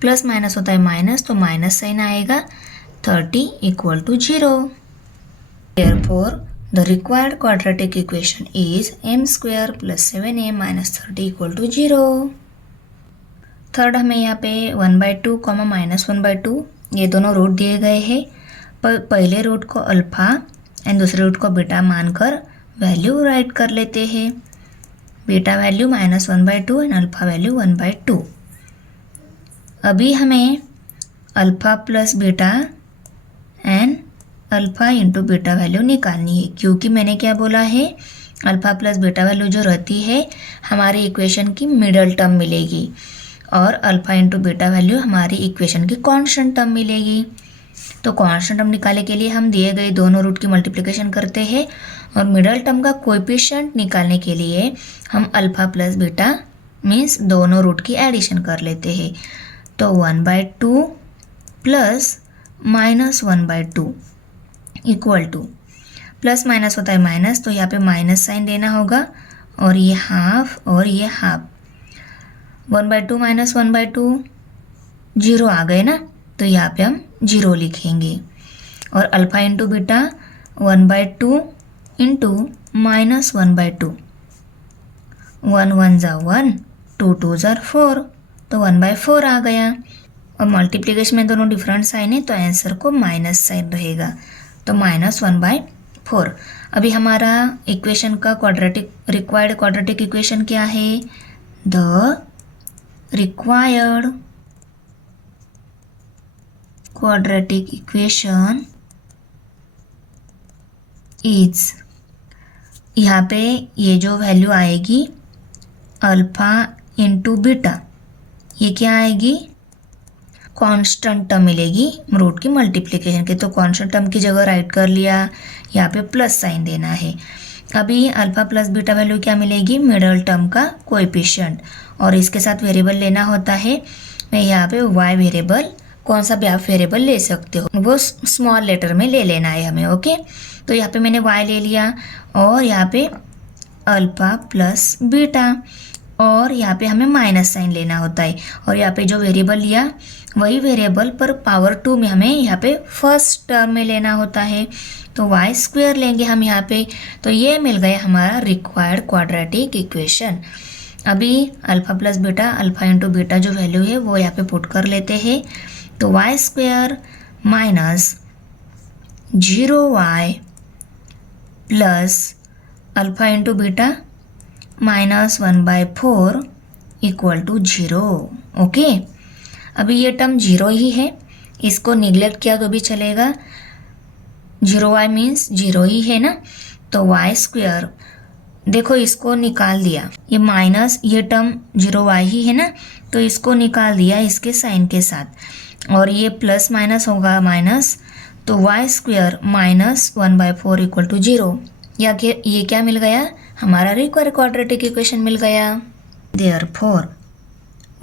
प्लस माइनस होता है माइनस, तो माइनस साइन आएगा। 30 equal to 0। Therefore, the required quadratic equation is m square plus 7m minus 30 equal to 0. Third हमें यहाँ पे 1/2, -1/2 ये दोनों रूट दिए गए हैं। पहले रूट को अल्फा एंड दूसरे रूट को बीटा मानकर वैल्यू राइट कर लेते हैं। Beta value -1/2 and alpha value 1/2। अभी हमें alpha plus beta and alpha into beta value निकालनी है, क्योंकि मैंने क्या बोला है, अल्फा प्लस बीटा वैल्यू जो रहती है हमारी इक्वेशन की मिडल टर्म मिलेगी, और अल्फा इंटू बीटा वैल्यू हमारी इक्वेशन की कांस्टेंट टर्म मिलेगी। तो कांस्टेंट टर्म निकालने के लिए हम दिए गए दोनों रूट की मल्टीप्लिकेशन करते हैं, और मिडल टर्म का कोएफिशिएंट निकालने के लिए हम अल्फा प्लस बीटा मीन्स दोनों रूट की एडिशन कर लेते हैं। तो 1/2 plus -1/2 equal to, plus minus होता है माइनस, तो यहाँ पे माइनस साइन देना होगा, और ये हाफ और ये हाफ। 1/2 - 1/2 0 आ गए ना, तो यहाँ पे हम 0 लिखेंगे। और अल्फा इंटू बीटा 1/2 इंटू -1/2, 1 1 ज़ा 1, 2 2 ज़ा 4, तो 1/4 आ गया। और मल्टीप्लिकेशन में दोनों डिफरेंट साइन है, तो आंसर को माइनस साइन रहेगा, तो -1/4। अभी हमारा इक्वेशन का रिक्वायर्ड क्वाड्रेटिक इक्वेशन क्या है, the required quadratic equation is, यहाँ पे ये जो वैल्यू आएगी अल्फा इंटू बीटा, ये क्या आएगी, कांस्टेंट टर्म मिलेगी रूट की मल्टीप्लिकेशन के, तो कांस्टेंट टर्म की जगह राइट कर लिया, यहाँ पे प्लस साइन देना है। अभी अल्फा प्लस बीटा वैल्यू क्या मिलेगी, मिडल टर्म का कोएफिशिएंट, और इसके साथ वेरिएबल लेना होता है। मैं यहाँ पे y वेरिएबल, कौन सा भी आप वेरिएबल ले सकते हो, वो स्मॉल लेटर में ले लेना है हमें। ओके, तो यहाँ पे मैंने y ले लिया, और यहाँ पे अल्फा प्लस बीटा, और यहाँ पे हमें माइनस साइन लेना होता है, और यहाँ पे जो वेरिएबल लिया वही वेरिएबल पर पावर 2 में हमें यहाँ पे फर्स्ट टर्म में लेना होता है, तो वाई स्क्वायर लेंगे हम यहाँ पे। तो ये मिल गया हमारा रिक्वायर्ड क्वाड्रेटिक इक्वेशन। अभी alpha plus beta, alpha into beta जो वैल्यू है वो यहाँ पे पुट कर लेते हैं, तो y square minus 0y plus alpha into beta minus 1/4 equal to 0। Okay, अभी ये टर्म 0 ही है, इसको निगलेक्ट किया तो भी चलेगा। 0y मीन्स 0 ही है ना, तो y स्क्वायर, देखो इसको निकाल दिया, ये माइनस ये टर्म 0y ही है ना, तो इसको निकाल दिया इसके साइन के साथ, और ये प्लस माइनस होगा माइनस, तो y square minus 1/4 equal to 0। या ये क्या मिल गया, हमारा रिक्वायर्ड क्वाड्रेटिक इक्वेशन मिल गया। Therefore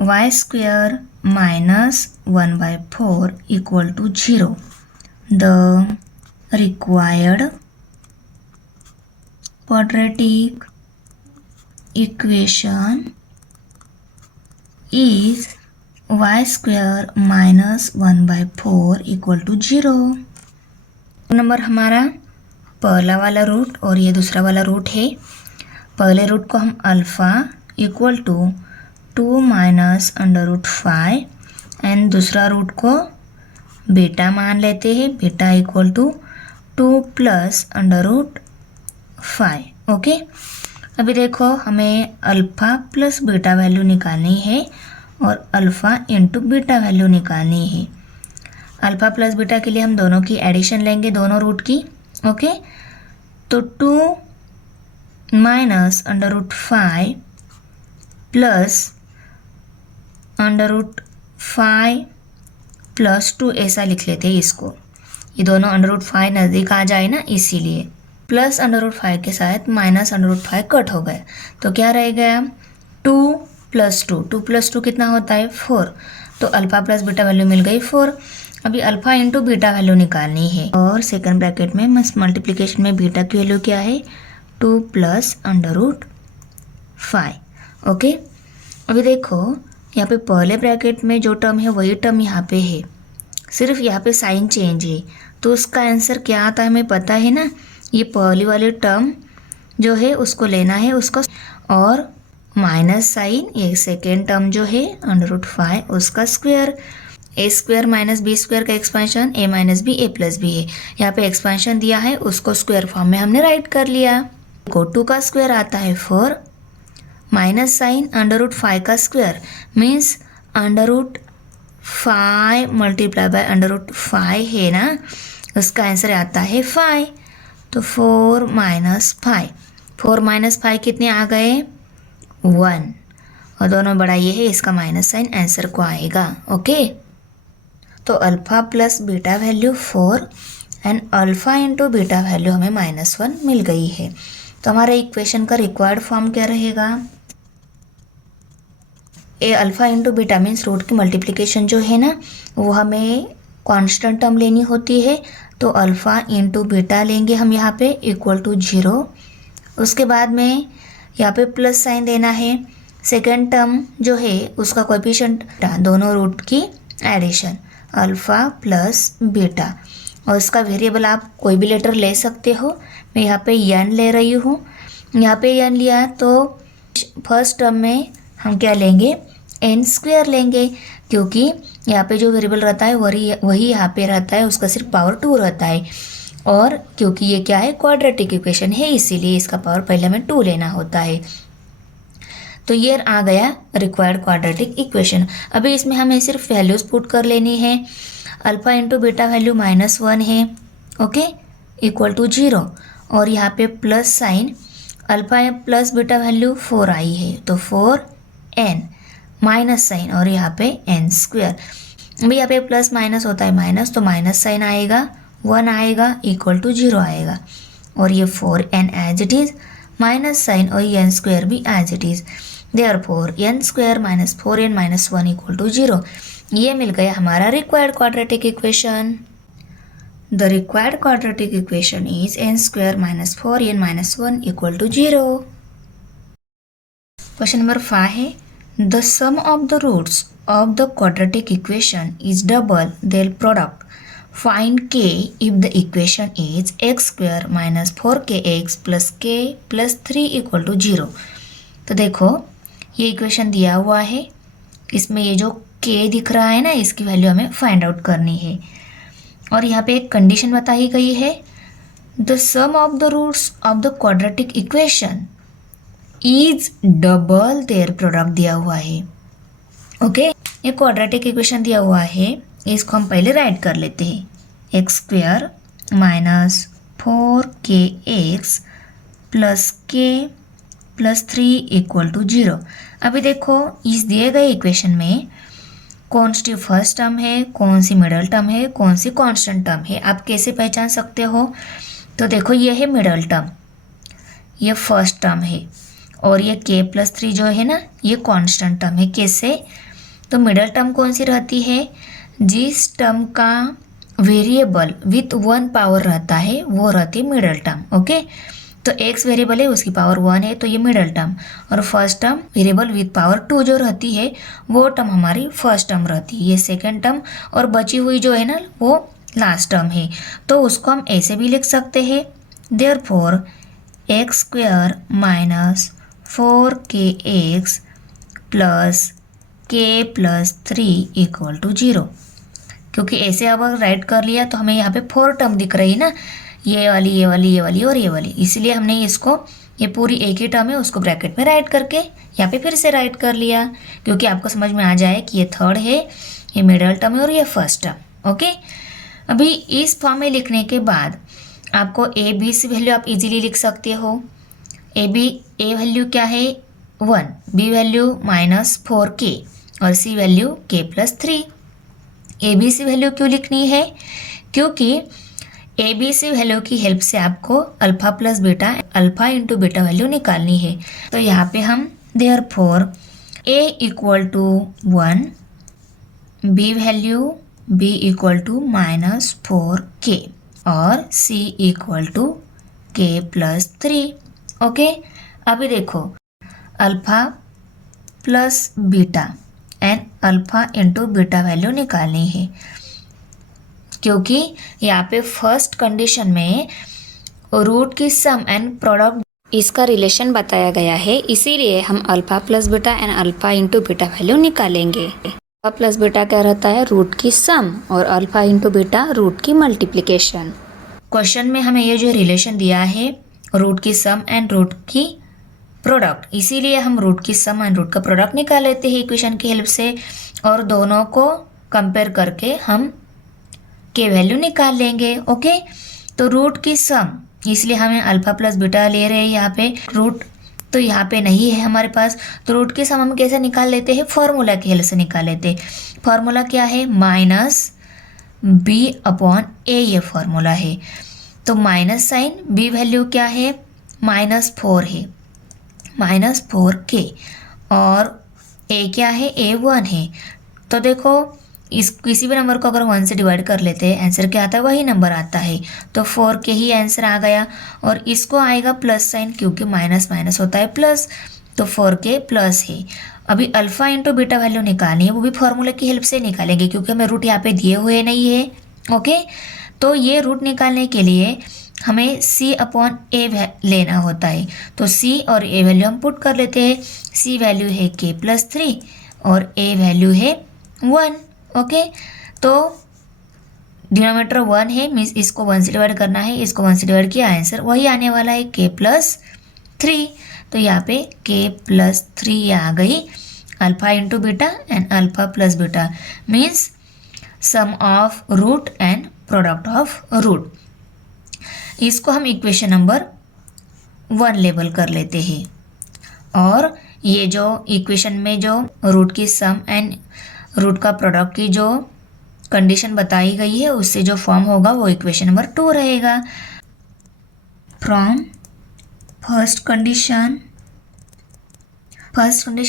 y square minus 1/4 equal to 0। The required quadratic equation is y square minus 1/4 equal to 0। Number हमारा पहला वाला रूट और ये दूसरा वाला रूट है। पहले रूट को हम alpha equal to 2 minus √5 and दूसरा रूट को बीटा मान लेते हैं, beta equal to 2 plus √5। Okay, अभी देखो हमें अल्फ़ा प्लस बीटा वैल्यू निकालनी है और अल्फ़ा इंटू बीटा वैल्यू निकालनी है। अल्फ़ा प्लस बीटा के लिए हम दोनों की एडिशन लेंगे, दोनों रूट की। ओके, तो 2 माइनस √5 प्लस √5 प्लस 2 ऐसा लिख लेते हैं इसको, ये दोनों √5 नज़दीक आ जाए ना, इसीलिए प्लस √5 के साथ माइनस √5 कट हो गए, तो क्या रह गया 2 प्लस 2, 2 प्लस 2 कितना होता है 4, तो अल्फ़ा प्लस बीटा वैल्यू मिल गई 4। अभी अल्फ़ा इंटू बीटा वैल्यू निकालनी है, और सेकंड ब्रैकेट में मल्टीप्लिकेशन में बीटा की वैल्यू क्या है 2 प्लस √5। ओके, अभी देखो यहाँ पे पहले ब्रैकेट में जो टर्म है वही टर्म यहाँ पे है, सिर्फ यहाँ पे साइन चेंज है, तो उसका आंसर क्या आता है हमें पता है ना, ये पहली वाली टर्म जो है उसको लेना है उसको, और माइनस साइन ये सेकेंड टर्म जो है √5 उसका square, a square minus B square का expansion a minus b a plus b है, यहाँ पे एक्सपेंशन दिया है उसको स्क्वायर फॉर्म में हमने राइट कर लिया। को 2 का स्क्वायर आता है 4 माइनस साइन √5 का स्क्वायर मीन्स √5 मल्टीप्लाई बाय √5 है ना, उसका आंसर आता है 5, तो 4 माइनस 5, 4 माइनस 5 कितने आ गए 1, और दोनों बड़ा ये है, इसका माइनस साइन आंसर को आएगा। ओके, तो alpha plus beta value 4 and alpha into beta value हमें -1 मिल गई है। तो हमारा इक्वेशन का रिक्वायर्ड फॉर्म क्या रहेगा, A alpha into beta means root की मल्टीप्लिकेशन जो है ना वो हमें कांस्टेंट टर्म लेनी होती है, तो अल्फ़ा इंटू बीटा लेंगे हम यहाँ पे इक्वल टू 0। उसके बाद में यहाँ पे प्लस साइन देना है, सेकेंड टर्म जो है उसका कोएफिशिएंट, दोनों रूट की एडिशन अल्फ़ा प्लस बीटा, और उसका वेरिएबल आप कोई भी लेटर ले सकते हो, मैं यहाँ पे n ले रही हूँ। यहाँ पे n लिया तो फर्स्ट टर्म में हम क्या लेंगे n² लेंगे, क्योंकि यहाँ पे जो वेरिएबल रहता है वही यहाँ पे रहता है, उसका सिर्फ पावर 2 रहता है, और क्योंकि ये क्या है क्वाड्रेटिक इक्वेशन है इसीलिए इसका पावर पहले में 2 लेना होता है। तो ये आ गया रिक्वायर्ड क्वाड्रेटिक इक्वेशन। अभी इसमें हमें सिर्फ वैल्यूज़ पुट कर लेनी है, अल्फ़ा इंटू बीटा वैल्यू -1 है, ओके, इक्वल टू 0, और यहाँ पे plus sine alpha plus beta value 4 आई है, तो 4n माइनस साइन और यहाँ पे n²। अभी यहाँ पे प्लस माइनस होता है माइनस, तो माइनस साइन आएगा 1 आएगा इक्वल टू 0 आएगा, और ये 4n as it is, minus sign और ये n² भी as it is, therefore n² minus 4n minus 1 equal to 0। ये मिल गया हमारा required quadratic equation. The required quadratic equation is n² minus 4n minus 1 equal to 0। Question number 5 है, the sum of the roots of the quadratic equation is double their product, find k if the equation is x² minus 4kx plus k plus 3 equal to 0। तो देखो ये equation दिया हुआ है, इसमें ये जो k दिख रहा है ना इसकी वैल्यू हमें फाइंड आउट करनी है। और यहाँ पे एक कंडीशन बताई गई है, the sum of the roots of the quadratic equation is double their product दिया हुआ है। ओके, ये क्वाड्रेटिक इक्वेशन दिया हुआ है, इसको हम पहले राइट कर लेते हैं। X square minus 4kx plus के प्लस 3 इक्वल टू 0। अभी देखो इस दिए गए इक्वेशन में कौन सी फर्स्ट टर्म है, कौन सी मिडल टर्म है, कौन सी कांस्टेंट टर्म है, आप कैसे पहचान सकते हो? तो देखो ये है मिडल टर्म, ये फर्स्ट टर्म है, और ये k प्लस 3 जो है ना ये कांस्टेंट टर्म है। कैसे? तो मिडल टर्म कौन सी रहती है? जिस टर्म का वेरिएबल विथ 1 पावर रहता है वो रहती है मिडल टर्म। ओके, तो x वेरिएबल है उसकी पावर 1 है तो ये मिडल टर्म, और first term variable with power 2 जो रहती है वो टर्म हमारी फर्स्ट टर्म रहती है, ये सेकेंड टर्म, और बची हुई जो है ना वो लास्ट टर्म है। तो उसको हम ऐसे भी लिख सकते हैं, therefore x square minus 4kx plus के प्लस 3 इक्वल टू 0। क्योंकि ऐसे अब राइट कर लिया तो हमें यहाँ पे 4 टर्म दिख रही है ना, ये वाली ये वाली ये वाली और ये वाली, इसलिए हमने इसको, ये पूरी एक ही टर्म है उसको ब्रैकेट में राइट करके यहाँ पे फिर से राइट कर लिया, क्योंकि आपको समझ में आ जाए कि ये थर्ड है, ये मिडल टर्म है और ये फर्स्ट टर्म। ओके, अभी इस फॉर्म में लिखने के बाद आपको ए बी सी वैल्यू आप इजीली लिख सकते हो। ए वैल्यू क्या है 1, बी वैल्यू माइनस 4k और C value k plus 3। A B C value क्यों लिखनी है? क्योंकि ए बी सी वैल्यू की हेल्प से आपको alpha plus beta, alpha into beta value निकालनी है। तो यहाँ पे हम therefore A equal to 1, B value b equal to minus 4k और c equal to k plus 3। Okay, अभी देखो alpha plus beta and alpha into beta value निकालनी है, क्योंकि यहाँ पे फर्स्ट कंडीशन में रूट की सम एंड प्रोडक्ट इसका रिलेशन बताया गया है, इसीलिए हम alpha plus beta and alpha into beta value निकालेंगे। अल्फा प्लस बीटा क्या रहता है? रूट की सम, और अल्फा इंटू बीटा रूट की मल्टीप्लिकेशन। क्वेश्चन में हमें ये जो रिलेशन दिया है रूट की सम एंड रूट की प्रोडक्ट, इसीलिए हम रूट की सम एंड रूट का प्रोडक्ट निकाल लेते हैं इक्वेशन की हेल्प से, और दोनों को कंपेयर करके हम के वैल्यू निकाल लेंगे। ओके, तो रूट की सम, इसलिए हमें अल्फा प्लस बीटा ले रहे हैं यहाँ पे, रूट तो यहाँ पे नहीं है हमारे पास, तो रूट की सम हम कैसे निकाल लेते हैं? फॉर्मूला की हेल्प से निकाल लेते हैं। फॉर्मूला क्या है? माइनस बी अपॉन ए, ये फॉर्मूला है। तो माइनस साइन, बी वैल्यू क्या है? -4 है, -4k, और ए क्या है? A1 है। तो देखो इस किसी भी नंबर को अगर 1 से डिवाइड कर लेते हैं आंसर क्या आता है? वही नंबर आता है, तो 4k ही आंसर आ गया। और इसको आएगा प्लस साइन, क्योंकि माइनस माइनस होता है प्लस, तो 4k प्लस है। अभी अल्फा इंटू बीटा वैल्यू निकालनी है, वो भी फॉर्मूला की हेल्प से निकालेंगे, क्योंकि हमें रूट यहाँ पे दिए हुए नहीं है। ओके, तो ये रूट निकालने के लिए हमें c अपॉन ए लेना होता है, तो c और a वैल्यू हम पुट कर लेते हैं। c वैल्यू है k प्लस 3 और a वैल्यू है 1। ओके, तो डिनोमिनेटर 1 है, मीन्स इसको 1 से डिवाइड करना है, इसको 1 से डिवाइड किया, आंसर वही आने वाला है k प्लस 3। तो यहाँ पे k प्लस 3 आ गई, alpha into beta and alpha plus beta means sum of root and product of root. इसको हम इक्वेशन नंबर 1 लेबल कर लेते हैं, और ये जो इक्वेशन में जो रूट की सम एंड रूट का प्रोडक्ट की जो कंडीशन बताई गई है उससे जो फॉर्म होगा वो इक्वेशन नंबर 2 रहेगा। फ्रॉम फर्स्ट कंडीशन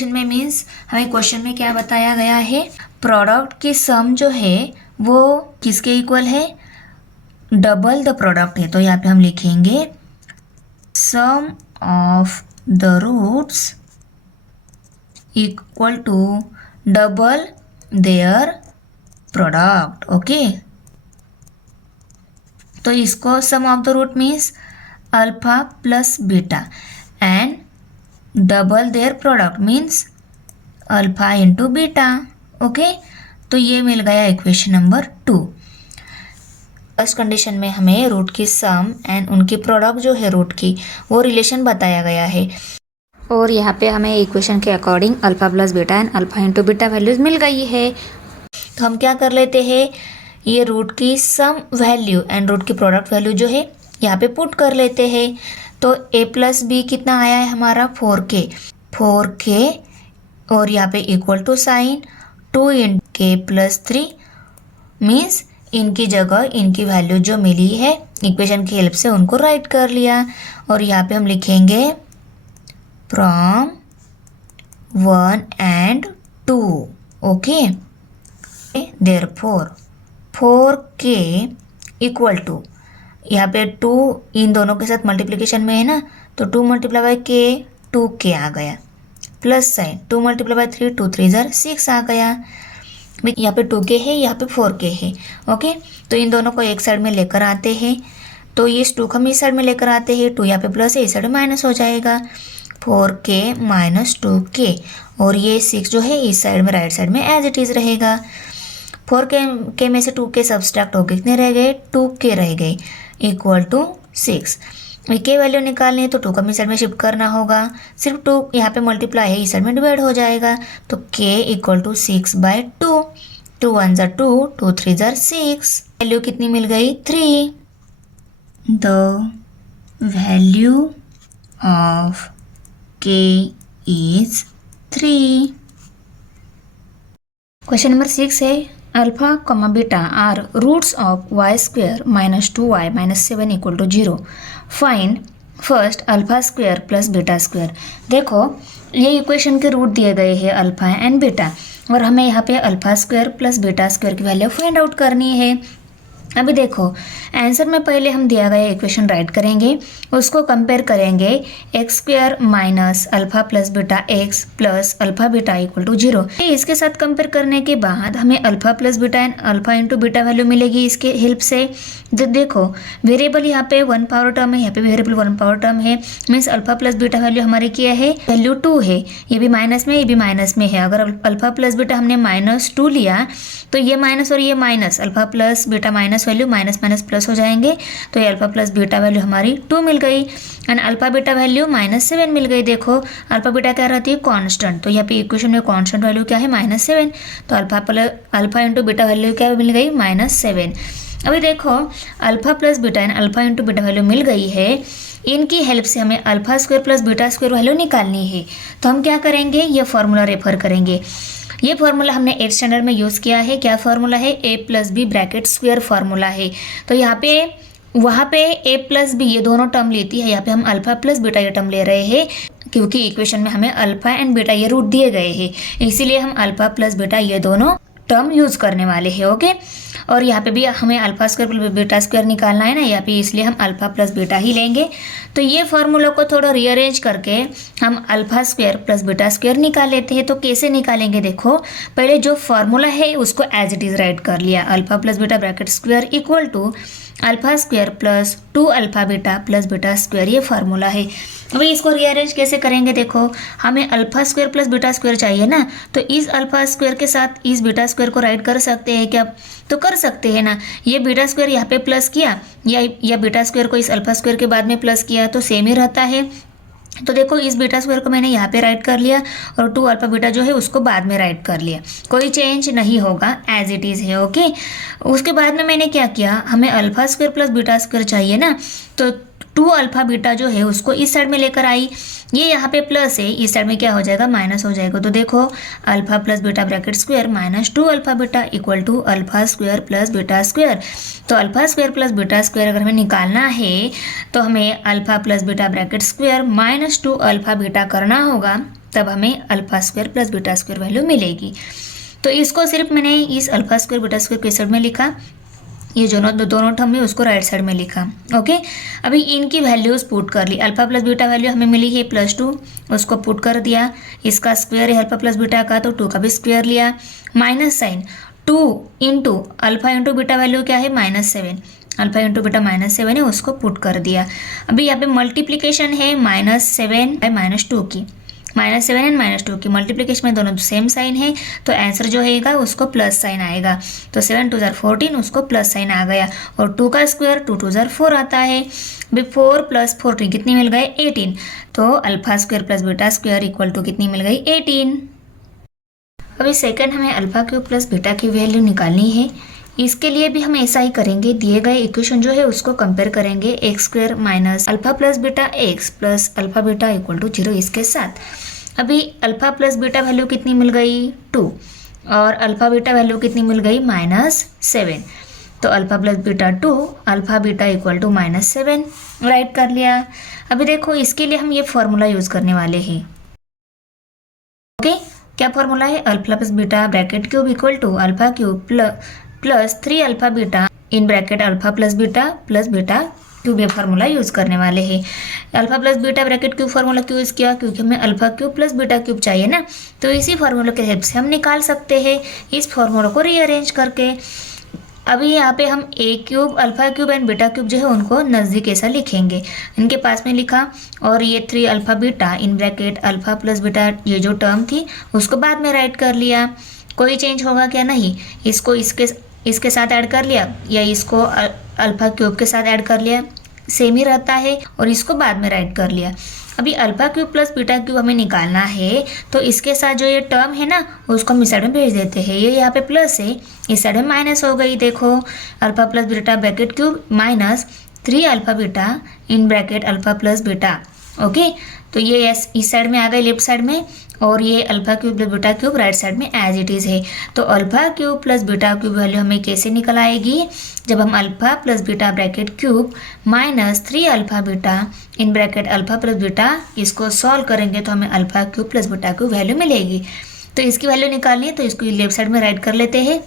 में मीन्स हमें क्वेश्चन में क्या बताया गया है? प्रोडक्ट की सम जो है वो किसके इक्वल है? डबल द प्रोडक्ट है, तो यहाँ पे हम लिखेंगे sum of the roots equal to double their product. Okay, तो इसको sum of the root means alpha plus beta and double their product means alpha into beta. Okay, तो ये मिल गया इक्वेशन नंबर 2। फर्स्ट कंडीशन में हमें root की सम and उनकी प्रोडक्ट जो है रूट की वो रिलेशन बताया गया है और यहाँ पे हमें इक्वेशन के according alpha plus beta and alpha into beta values मिल गई है। तो हम क्या कर लेते हैं, ये रूट की सम वैल्यू एंड रूट की प्रोडक्ट वैल्यू जो है यहाँ पे पुट कर लेते हैं। तो a प्लस बी कितना आया है हमारा 4k और यहाँ पे equal to sign 2 in k plus 3 means इनकी जगह इनकी वैल्यू जो मिली है इक्वेशन की हेल्प से उनको राइट कर लिया और यहाँ पे हम लिखेंगे from 1 and 2। Okay, therefore 4k equal to, यहाँ पे 2 इन दोनों के साथ मल्टीप्लिकेशन में है ना, तो 2 मल्टीप्लाई बाय k 2k आ गया, प्लस साइन 2 मल्टीप्लाई बाय 3 2 3 जार 6 आ गया। यहाँ पे 2k है, यहाँ पे 4k है। ओके, तो इन दोनों को एक साइड में लेकर आते हैं, तो ये 2 को हम इस साइड में लेकर आते हैं, 2 यहाँ पे प्लस है, इस साइड में माइनस हो जाएगा, 4k माइनस 2k और ये 6 जो है इस साइड में राइट साइड में एज इट इज़ रहेगा। 4k में से 2k सब्सट्रैक्ट हो गए, कितने रह गए 2k रह गए इक्वल टू 6। k वैल्यू निकालनी है तो 2 को इस साइड में शिफ्ट करना होगा, सिर्फ 2 यहाँ पे मल्टीप्लाई है, इस साइड में डिवाइड हो जाएगा, तो k इक्वल टू 6/2, 2 1 जार 2 2 3 जार 6, वैल्यू कितनी मिल गई 3। The value of k is 3। Question number 6 है alpha comma beta are roots of y square minus 2y minus 7 equal to 0। Find first alpha square plus beta square. देखो ये equation के root दिए गए हैं अल्फा एंड बीटा और हमें यहाँ पे alpha square plus beta square की वैल्यू फाइंड आउट करनी है। अभी देखो आंसर में पहले हम दिया गया इक्वेशन राइट करेंगे, उसको कंपेयर करेंगे x square minus alpha plus beta x plus alpha beta equal to 0। इसके साथ कंपेयर करने के बाद हमें alpha plus beta and alpha into beta value मिलेगी इसके हेल्प से। तो देखो वेरिएबल यहाँ पे 1 पावर टर्म है, यहाँ पे वेरिएबल 1 पावर टर्म है, means alpha plus beta value हमारी क्या है वैल्यू 2 है, ये भी माइनस में ये भी माइनस में है। अगर अल्फा प्लस बीटा हमने -2 लिया तो ये माइनस और ये minus, alpha plus beta minus value minus minus plus हो जाएंगे, तो ये अल्फा प्लस बीटा वैल्यू हमारी 2 मिल गई एंड अल्फा बीटा वैल्यू -7 मिल गई। देखो अल्फा बीटा क्या रहती है कांस्टेंट, तो यहाँ पे इक्वेशन में कांस्टेंट वैल्यू क्या है -7, तो अल्फा इंटू बीटा वैल्यू क्या मिल गई -7। अभी देखो alpha plus beta and alpha into beta value मिल गई है, इनकी हेल्प से हमें alpha square plus beta square value निकालनी है। तो हम क्या करेंगे, ये फॉर्मूला रेफर करेंगे। ये फार्मूला हमने 8th स्टैंडर्ड में यूज़ किया है। क्या फार्मूला है, a plus b bracket square formula है। तो यहाँ पे वहाँ पे a प्लस बी ये दोनों टर्म लेती है, यहाँ पे हम अल्फा प्लस बीटा ये टर्म ले रहे हैं क्योंकि इक्वेशन में हमें अल्फा एंड बीटा ये रूट दिए गए हैं, इसीलिए हम अल्फा प्लस बीटा ये दोनों टर्म यूज़ करने वाले हैं। ओके, और यहाँ पे भी हमें alpha square plus beta square निकालना है ना, यहाँ पे इसलिए हम अल्फा प्लस बीटा ही लेंगे। तो ये फार्मूला को थोड़ा रीअरेंज करके हम alpha square plus beta square निकाल लेते हैं। तो कैसे निकालेंगे, देखो पहले जो फार्मूला है उसको एज इट इज़ राइट कर लिया, alpha plus beta bracket square equal to alpha square plus 2 alpha beta plus beta square, ये फार्मूला है। अभी इसको रीअरेंज कैसे करेंगे, देखो हमें alpha square plus beta square चाहिए ना, तो इस अल्फा स्क्वायर के साथ इस बीटा स्क्वायर को राइट कर सकते हैं क्या, तो कर सकते हैं ना। ये बीटा स्क्वायर यहाँ पे प्लस किया या बीटा स्क्वायर को इस अल्फा स्क्वायर के बाद में प्लस किया तो सेम ही रहता है। तो देखो इस बीटा स्क्वायर को मैंने यहाँ पे राइट कर लिया और 2 अल्फा बीटा जो है उसको बाद में राइट कर लिया, कोई चेंज नहीं होगा, एज इट इज़ है। ओके, उसके बाद में मैंने क्या किया, हमें alpha square plus beta square चाहिए ना, तो 2 अल्फा बीटा जो है उसको इस साइड में लेकर आई, ये यहाँ पे प्लस है, इस साइड में क्या हो जाएगा माइनस हो जाएगा। तो देखो alpha plus beta bracket square -2 alpha beta equal to alpha square plus beta square. तो alpha square plus beta square अगर हमें निकालना है तो हमें alpha plus beta bracket square -2 alpha beta करना होगा, तब हमें alpha square plus beta square value मिलेगी। तो इसको सिर्फ मैंने इस अल्फा स्क्वायर बीटा स्क्वायर के साइड में लिखा, ये जो दोनों टर्म है उसको राइट साइड में लिखा। ओके, अभी इनकी वैल्यूज पुट कर ली, अल्फा प्लस बीटा वैल्यू हमें मिली है +2, उसको पुट कर दिया, इसका स्क्वायर है अल्फा प्लस बीटा का तो 2 का भी स्क्वायर लिया, minus sign 2 into alpha into beta value क्या है -7, अल्फा इंटू बीटा -7 है, उसको पुट कर दिया। अभी यहाँ पे मल्टीप्लीकेशन है -7 बाय -2 की, -7 एंड -2 की मल्टीप्लिकेशन में दोनों सेम साइन है, तो आंसर जो है उसको प्लस साइन आएगा। तो 7 2 14, उसको प्लस साइन आ गया। और 2 का स्क्वायर 2 2 4 आता है। अभी 4 + 14 कितनी मिल गए 18। तो alpha square plus beta square equal to कितनी मिल गई 18। अभी सेकंड हमें अल्फा क्यूब प्लस बीटा की वैल्यू निकालनी है। इसके लिए भी हम ऐसा ही करेंगे, दिए गए इक्वेशन जो है उसको कंपेयर करेंगे x square minus alpha plus beta x plus alpha beta equal to 0 इसके साथ। अभी अल्फा प्लस बीटा वैल्यू कितनी मिल गई 2 और अल्फा बीटा वैल्यू कितनी मिल गई -7। तो alpha plus beta 2 alpha beta equal to -7 write कर लिया। अभी देखो इसके लिए हम ये फॉर्मूला यूज़ करने वाले हैं। ओके, क्या फॉर्मूला है? Alpha plus beta bracket cube equal to alpha cube plus 3 alpha beta in bracket alpha plus beta cube, ये फार्मूला यूज़ करने वाले हैं। Alpha plus beta bracket cube formula क्यों यूज़ किया? क्योंकि हमें alpha cube plus beta cube चाहिए ना, तो इसी फार्मूला के हेल्प से हम निकाल सकते हैं इस फार्मूला को रीअरेंज करके। अभी यहाँ पे हम A cube alpha cube and beta cube जो है उनको नज़दीक ऐसा लिखेंगे, इनके पास में लिखा। और ये 3 alpha beta in bracket alpha plus beta ये जो टर्म थी उसको बाद में राइट कर लिया। कोई चेंज होगा क्या? नहीं। इसको इसके साथ ऐड कर लिया या इसको अल्फा क्यूब के साथ ऐड कर लिया, सेम ही रहता है। और इसको बाद में राइट कर लिया। अभी alpha cube plus beta cube हमें निकालना है, तो इसके साथ जो ये टर्म है ना उसको हम इस साइड में भेज देते हैं। ये यहाँ पे प्लस है, इस साइड में माइनस हो गई। देखो alpha plus beta bracket cube minus 3 alpha beta in bracket alpha plus beta. Okay, तो ये इस साइड में आ गए लेफ्ट साइड में, और ये alpha cube plus beta cube right side में एज इट इज़ है। तो alpha cube plus beta cube value हमें कैसे निकल आएगी? जब हम alpha plus beta bracket cube minus 3 alpha beta in bracket alpha plus beta इसको सॉल्व करेंगे तो हमें alpha cube plus beta cube value मिलेगी। तो इसकी वैल्यू निकालनी है तो इसको लेफ्ट साइड में राइट कर लेते हैं,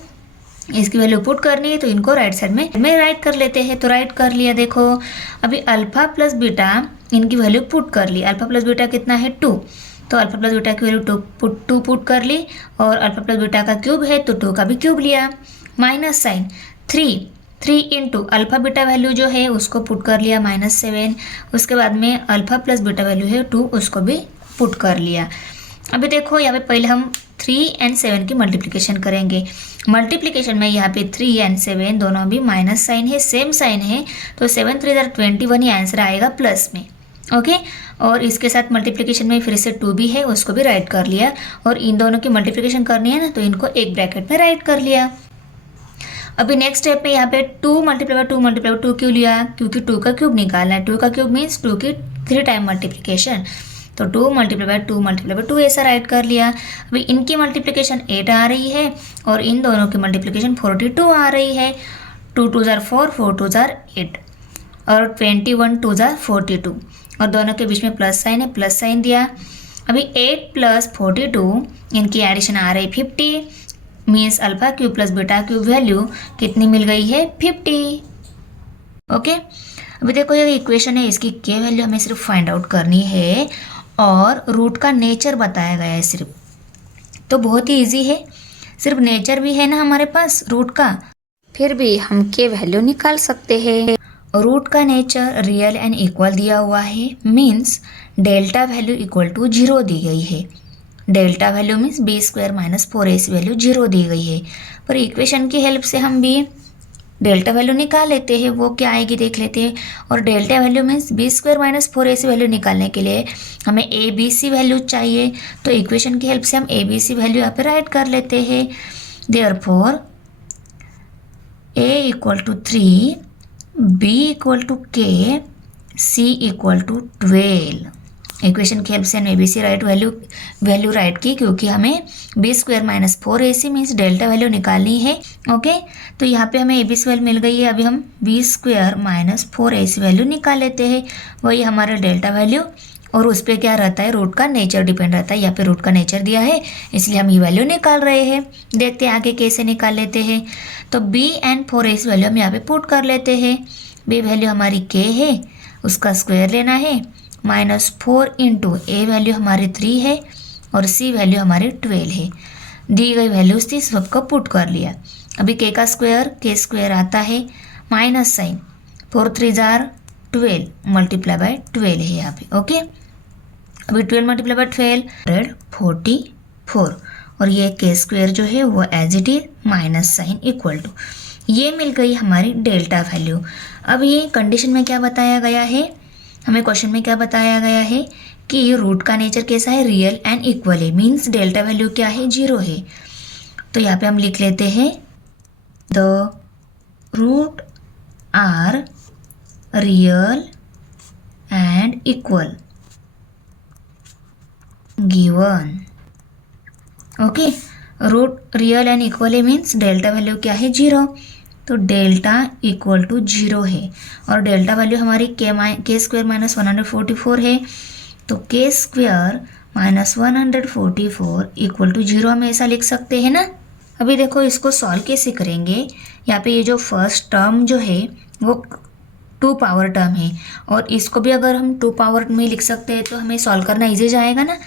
इसकी वैल्यू पुट करनी है तो इनको राइट साइड में राइट कर लेते हैं। तो राइट कर लिया। देखो अभी अल्फा प्लस बीटा इनकी वैल्यू पुट कर ली। अल्फा प्लस बीटा कितना है 2, तो अल्फा प्लस बीटा की वैल्यू 2 पुट कर ली। और अल्फा प्लस बीटा का क्यूब है तो 2 का भी क्यूब लिया। Minus sign 3 into alpha beta value जो है उसको पुट कर लिया -7। उसके बाद में अल्फा प्लस बीटा वैल्यू है 2, उसको भी पुट कर लिया। अभी देखो यहाँ पे पहले हम 3 एंड 7 की मल्टीप्लिकेशन करेंगे। मल्टीप्लिकेशन में यहाँ पे 3 एंड 7 दोनों भी माइनस साइन है, सेम साइन है, तो 7 3 21 ही आंसर आएगा प्लस में। ओके, और इसके साथ मल्टीप्लिकेशन में फिर से 2 भी है, उसको भी राइट कर लिया। और इन दोनों की मल्टीप्लिकेशन करनी है ना, तो इनको एक ब्रैकेट में राइट कर लिया। अभी नेक्स्ट स्टेप में यहाँ पे 2 × 2 क्यों लिया? क्योंकि 2 का क्यूब निकालना है। 2 का क्यूब मीन्स 2 की 3 टाइम मल्टीप्लिकेशन, तो 2 × 2 ऐसा राइट कर लिया। अभी इनकी मल्टीप्लिकेशन 8 आ रही है और इन दोनों की मल्टीप्लिकेशन 42 आ रही है। 2 2 4 4 2 8 और 21 2 42, और दोनों के बीच में प्लस साइन है, प्लस साइन दिया। अभी 8 + 42 इनकी एडिशन आ रही 50, means alpha cube plus beta cube value कितनी मिल गई है 50। ओके, अभी देखो ये इक्वेशन है, इसकी के वैल्यू हमें सिर्फ फाइंड आउट करनी है और रूट का नेचर बताया गया है सिर्फ। तो बहुत ही इजी है, सिर्फ नेचर भी है ना हमारे पास रूट का, फिर भी हम के वैल्यू निकाल सकते हैं। रूट का नेचर रियल एंड इक्वल दिया हुआ है, means delta value equal to 0 दी गई है। Delta value means b² - 4ac value 0 दी गई है। पर इक्वेशन की हेल्प से हम भी डेल्टा वैल्यू निकाल लेते हैं, वो क्या आएगी देख लेते हैं। और delta value means b² - 4ac value निकालने के लिए हमें abc वैल्यू चाहिए, तो इक्वेशन की हेल्प से हम abc वैल्यू यहाँ पे राइट कर लेते हैं। Therefore a = 3, b = k, c = 12। Equation की हेल्प से हमने abc राइट वैल्यू राइट की, क्योंकि हमें b² - 4ac means delta value निकालनी है। ओके, तो यहाँ पे हमें abc वैल्यू मिल गई है। अभी हम b² - 4ac वैल्यू निकाल लेते हैं, वही हमारा डेल्टा वैल्यू। और उस पर क्या रहता है, रूट का नेचर डिपेंड रहता है। यहाँ पे रूट का नेचर दिया है, इसलिए हम ये वैल्यू निकाल रहे हैं। देखते हैं आगे कैसे निकाल लेते हैं। तो b एंड 4ac वैल्यू हम यहाँ पे पुट कर लेते हैं। b वैल्यू हमारी k है, उसका स्क्वायर लेना है, -4 इंटू a वैल्यू हमारी 3 है और c वैल्यू हमारी 12 है। दी गई वैल्यूज थी, सबको पुट कर लिया। अभी k का स्क्वायर k² आता है, माइनस साइन 4 3 12 × 12 है यहाँ पे। ओके, अभी 12 मल्टीप्लाई बाय 12 144 और ये के स्क्वेयर जो है वो as it is minus sign equal to, ये मिल गई हमारी डेल्टा वैल्यू। अब ये कंडीशन में क्या बताया गया है, हमें क्वेश्चन में क्या बताया गया है कि रूट का नेचर कैसा है, रियल एंड इक्वल है, मीन्स डेल्टा वैल्यू क्या है, 0 है। तो यहाँ पे हम लिख लेते हैं the root are real and equal given. Okay, root real and equal है मीन्स डेल्टा वैल्यू क्या है, 0। तो डेल्टा इक्वल टू 0 है और डेल्टा वैल्यू हमारी के स्क्वायर माइनस 144 है। तो K square minus 144 equal to 0 हम ऐसा लिख सकते हैं ना। अभी देखो इसको सॉल्व कैसे करेंगे। यहाँ पे ये जो फर्स्ट टर्म जो है वो 2 पावर टर्म है और इसको भी अगर हम 2 पावर में लिख सकते हैं तो हमें सॉल्व करना इजी जाएगा ना।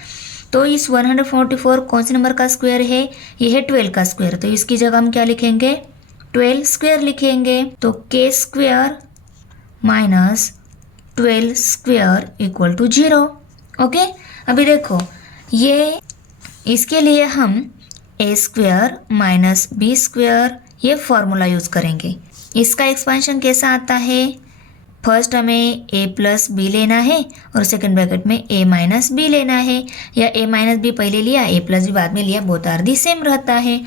तो इस 144 कौन से नंबर का स्क्वायर है, ये है 12 का स्क्वायर, तो इसकी जगह हम क्या लिखेंगे, 12 स्क्वायर लिखेंगे। तो K square minus 12 square equal to 0। Okay, अभी देखो ये इसके लिए हम A square minus B square ये फॉर्मूला यूज़ करेंगे। इसका एक्सपेंशन कैसा आता है, फर्स्ट हमें a प्लस बी लेना है और सेकंड ब्रैकेट में a माइनस बी लेना है, या a माइनस बी पहले लिया a प्लस बी बाद में लिया, बोथ आर दी सेम रहता है।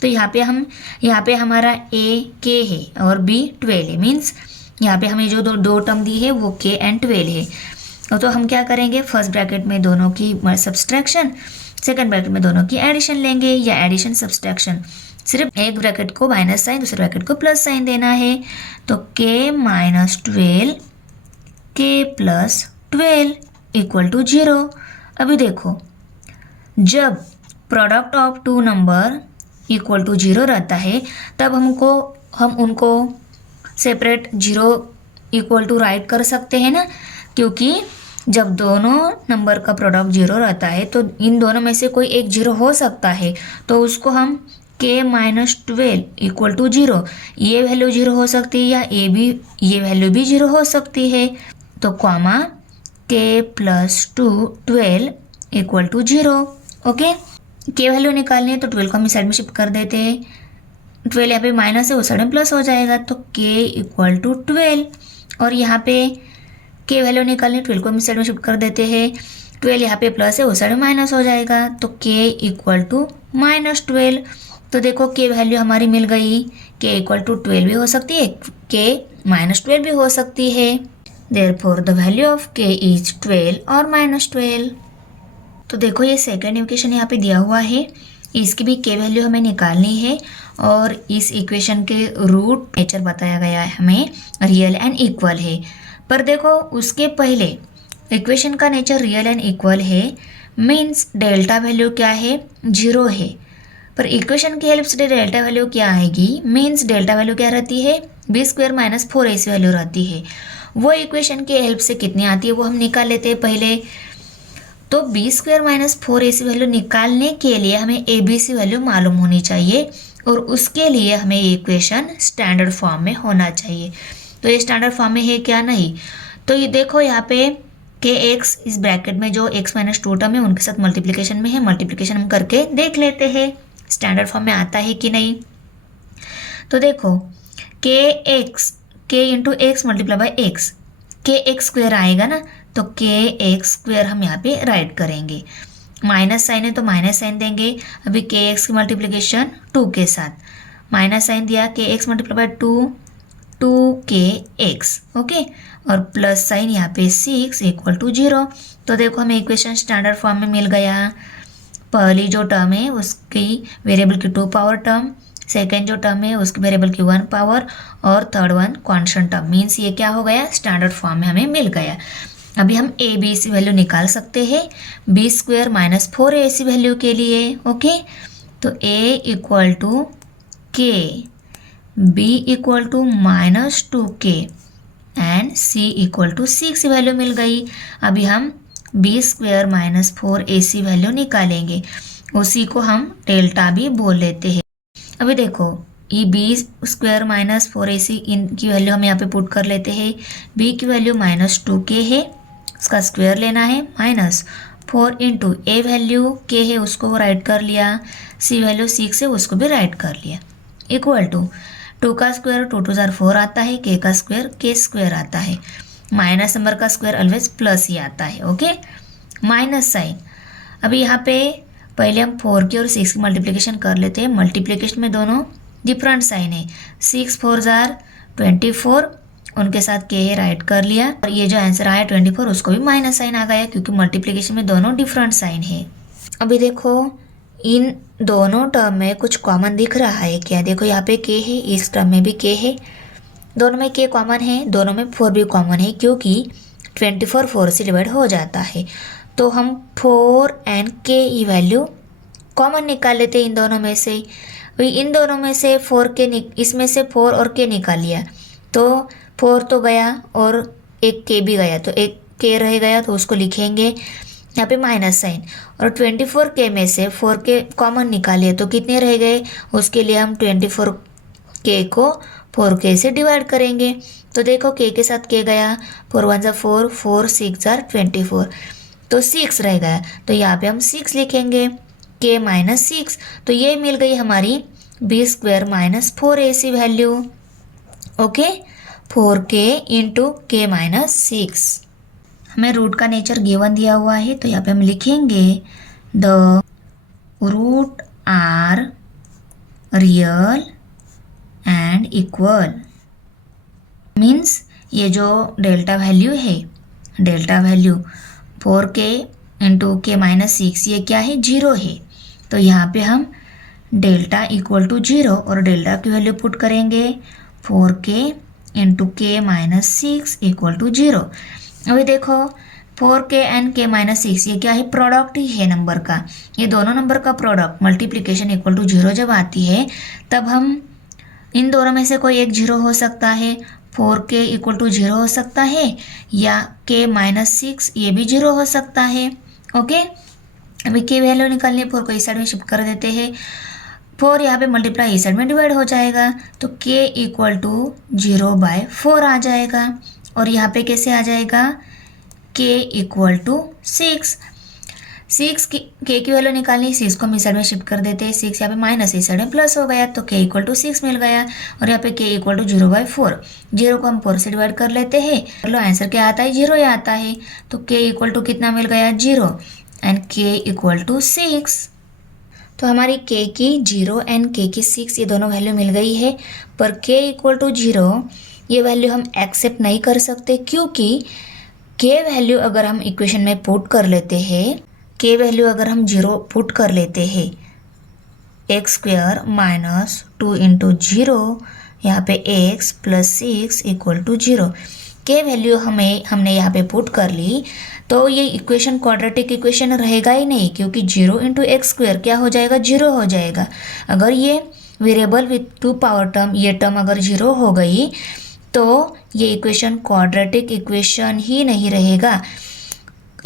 तो यहाँ पे हमारा a k है और b 12 है, मीन्स यहाँ पे हमें जो दो टर्म दी है वो k एंड 12 है। तो हम क्या करेंगे, फर्स्ट ब्रैकेट में दोनों की सब्सट्रैक्शन, सेकंड ब्रैकेट में दोनों की एडिशन लेंगे, या एडिशन सब्सट्रैक्शन, सिर्फ एक ब्रैकेट को माइनस साइन दूसरे ब्रैकेट को प्लस साइन देना है। तो k minus 12 k plus 12 equal to 0। अभी देखो जब product of 2 number equal to 0 रहता है तब हम उनको सेपरेट 0 इक्वल टू राइट कर सकते हैं ना, क्योंकि जब दोनों नंबर का प्रोडक्ट 0 रहता है तो इन दोनों में से कोई एक 0 हो सकता है, तो उसको हम k माइनस 12 इक्वल टू 0, ये वैल्यू 0 हो सकती है या ये वैल्यू भी 0 हो सकती है। तो comma k plus 12 equal to 0। Okay, k value निकालनी है तो 12 को हम इस साइड में शिफ्ट कर देते हैं, 12 यहाँ पे माइनस है उस साइड में प्लस हो जाएगा, तो k इक्वल टू 12। और यहाँ पे k वैल्यू निकालनी है, 12 को हम इस साइड में शिफ्ट कर देते हैं, 12 यहाँ पे प्लस है उस साइड में माइनस हो जाएगा, तो k इक्वल टू माइनस 12। तो देखो k वैल्यू हमारी मिल गई, k इक्वल टू 12 भी हो सकती है, k माइनस 12 भी हो सकती है। Therefore the value of k is 12 और माइनस 12। तो देखो ये सेकेंड इक्वेशन यहाँ पे दिया हुआ है, इसकी भी k वैल्यू हमें निकालनी है और इस इक्वेशन के रूट नेचर बताया गया है हमें रियल एंड इक्वल है। पर देखो उसके पहले इक्वेशन का नेचर रियल एंड इक्वल है मीन्स डेल्टा वैल्यू क्या है, 0 है। पर इक्वेशन की हेल्प से डेल्टा वैल्यू क्या आएगी, मीन्स डेल्टा वैल्यू क्या रहती है, B square minus 4ac value रहती है। वो इक्वेशन की हेल्प से कितनी आती है वो हम निकाल लेते हैं पहले। तो b square minus 4ac value निकालने के लिए हमें abc वैल्यू मालूम होनी चाहिए और उसके लिए हमें ये इक्वेशन स्टैंडर्ड फॉर्म में होना चाहिए। तो ये स्टैंडर्ड फॉर्म में है क्या, नहीं। तो ये देखो यहाँ पे kx इस ब्रैकेट में जो x माइनस 2 टर्म है उनके साथ मल्टीप्लिकेशन में है, मल्टीप्लिकेशन हम करके देख लेते हैं स्टैंडर्ड फॉर्म में आता है कि नहीं। तो देखो k into x multiply by x, के एक्स स्क्वेयर आएगा ना, तो के एक्स स्क्वेयर हम यहाँ पे राइट करेंगे, माइनस साइन है तो माइनस साइन देंगे। अभी के एक्स की मल्टीप्लिकेशन 2 के साथ, माइनस साइन दिया, के एक्स मल्टीप्लाई बाई 2 के एक्स, ओके, और प्लस साइन यहाँ पे 6 इक्वल टू 0। तो देखो हमें इक्वेशन स्टैंडर्ड फॉर्म में मिल गया। पहली जो टर्म है उसकी वेरिएबल की 2 पावर टर्म, सेकेंड जो टर्म है उसकी वेरिएबल की 1 पावर और third one constant term, means ये क्या हो गया, स्टैंडर्ड फॉर्म में हमें मिल गया। अभी हम ए बी सी वैल्यू निकाल सकते हैं B square minus 4ac value के लिए। ओके, तो a equal to K, B equal to minus 2k and c equal to 6 value मिल गई। अभी हम B square minus 4ac value निकालेंगे, उसी को हम डेल्टा भी बोल लेते हैं। अभी देखो ये बी स्क्वायर माइनस 4ac इनकी वैल्यू हम यहाँ पे पुट कर लेते हैं। b की वैल्यू माइनस 2k है, उसका स्क्वायर लेना है, माइनस 4 इंटू ए वैल्यू के है उसको राइट कर लिया, सी वैल्यू 6 है उसको भी राइट कर लिया, इक्वल टू 2 का स्क्वायर 2 2 4 आता है, के का स्क्वायर के स्क्वायर आता है, माइनस नंबर का स्क्वायर ऑलवेज प्लस ही आता है, ओके। माइनस साइन, अभी यहाँ पे पहले हम 4 की और 6 की मल्टीप्लिकेशन कर लेते हैं। मल्टीप्लिकेशन में दोनों डिफरेंट साइन है, 6 4 जार 24, उनके साथ के राइट कर लिया, और ये जो आंसर आया 24 उसको भी माइनस साइन आ गया क्योंकि मल्टीप्लिकेशन में दोनों डिफरेंट साइन है। अभी देखो इन दोनों टर्म में कुछ कॉमन दिख रहा है क्या? देखो यहाँ पे के है, इस टर्म में भी के है, दोनों में के कॉमन है, दोनों में 4 भी कॉमन है क्योंकि 24 4 से डिवाइड हो जाता है। तो हम 4 एंड के ई वैल्यू कॉमन निकाल लेते हैं इन दोनों में से। वही इन दोनों में से 4 के इसमें से 4 और के निकाल लिया तो 4 तो गया और एक के भी गया, तो एक के रह गया तो उसको लिखेंगे यहाँ पे माइनस साइन, और 24 के में से 4 के कॉमन निकालिए तो कितने रह गए, उसके लिए हम 24 के को 4 के से डिवाइड करेंगे। तो देखो के साथ के गया, 4 1 4 4 6 24, तो 6 रह गया, तो यहाँ पे हम 6 लिखेंगे, के माइनस 6, तो ये मिल गई हमारी b square minus 4ac value, okay. 4k into k minus 6, हमें रूट का नेचर गिवन दिया हुआ है तो यहाँ पे हम लिखेंगे the root are real and equal, means ये जो डेल्टा वैल्यू है, delta value 4k into k minus 6 ये क्या है, 0 है, तो यहाँ पे हम डेल्टा इक्वल टू 0 और डेल्टा की वैल्यू पुट करेंगे 4k into k minus 6 equal to 0। अभी देखो 4k एंड के माइनस 6 ये क्या है, प्रोडक्ट ही है नंबर का, ये दोनों नंबर का प्रोडक्ट मल्टीप्लिकेशन इक्वल टू 0 जब आती है तब हम इन दोनों में से कोई एक 0 हो सकता है, 4k इक्वल टू 0 हो सकता है या k माइनस 6 ये भी 0 हो सकता है, ओके। अभी के वैल्यू निकालनी है, 4 को इस साइड में शिफ्ट कर देते हैं, 4 यहाँ पे मल्टीप्लाई इस साइड में डिवाइड हो जाएगा तो k इक्वल टू 0/4 आ जाएगा, और यहाँ पे कैसे आ जाएगा, k इक्वल टू 6 के की वैल्यू निकालनी, 6 को हम इस साइड में शिफ्ट कर देते हैं, 6 यहाँ पे माइनस इस साइड में प्लस हो गया तो k इक्वल टू 6 मिल गया, और यहाँ पे k इक्वल टू 0/4, 0 को हम 4 से डिवाइड कर लेते हैं, चलो आंसर क्या आता है, 0 ही आता है, तो k इक्वल टू कितना मिल गया, 0 एंड k इक्वल टू 6। तो हमारी k की 0 एंड k की 6 ये दोनों वैल्यू मिल गई है, पर k इक्वल टू 0 ये वैल्यू हम एक्सेप्ट नहीं कर सकते क्योंकि k वैल्यू अगर हम इक्वेशन में पुट कर लेते हैं, k वैल्यू अगर हम 0 पुट कर लेते हैं, एक्स स्क्वायर माइनस 2 इंटू 0 यहाँ पे x प्लस 6 इक्वल टू 0, के वैल्यू हमने यहाँ पे पुट कर ली तो ये इक्वेशन क्वाड्रेटिक इक्वेशन रहेगा ही नहीं क्योंकि 0 इंटू एक्स स्क्वायर क्या हो जाएगा, 0 हो जाएगा। अगर ये वेरिएबल विथ 2 पावर टर्म ये टर्म अगर 0 हो गई तो ये इक्वेशन क्वाड्रेटिक इक्वेशन ही नहीं रहेगा।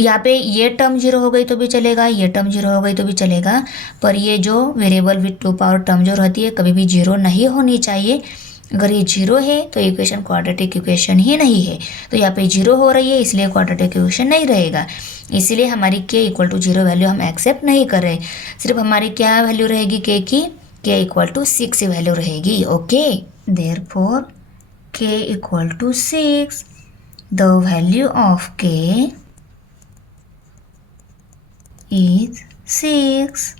यहाँ पे ये टर्म 0 हो गई तो भी चलेगा, ये टर्म 0 हो गई तो भी चलेगा, पर ये जो वेरिएबल विथ 2 पावर टर्म जो रहती है कभी भी 0 नहीं होनी चाहिए। अगर ये 0 है तो इक्वेशन क्वाड्रेटिक इक्वेशन ही नहीं है, तो यहाँ पे 0 हो रही है इसलिए क्वाड्रेटिक इक्वेशन नहीं रहेगा, इसलिए हमारी k इक्वल टू 0 वैल्यू हम एक्सेप्ट नहीं कर रहे। सिर्फ हमारी क्या वैल्यू रहेगी k की, k इक्वल टू 6 वैल्यू रहेगी, okay. Therefore k equal to 6, the value of k is 6।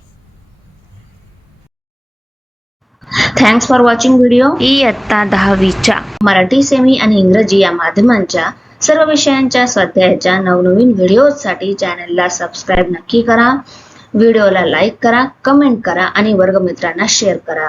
Thanks for watching video. इयत्ता 10वीच्या मराठी सेमी आणि इंग्रजी या माध्यमांच्या सर्व विषयांच्या स्वाध्यायाच्या नवनवीन व्हिडिओसाठी चॅनलला सबस्क्राईब नक्की करा, व्हिडिओला लाईक करा, कमेंट करा आणि वर्गमित्रांना शेअर करा।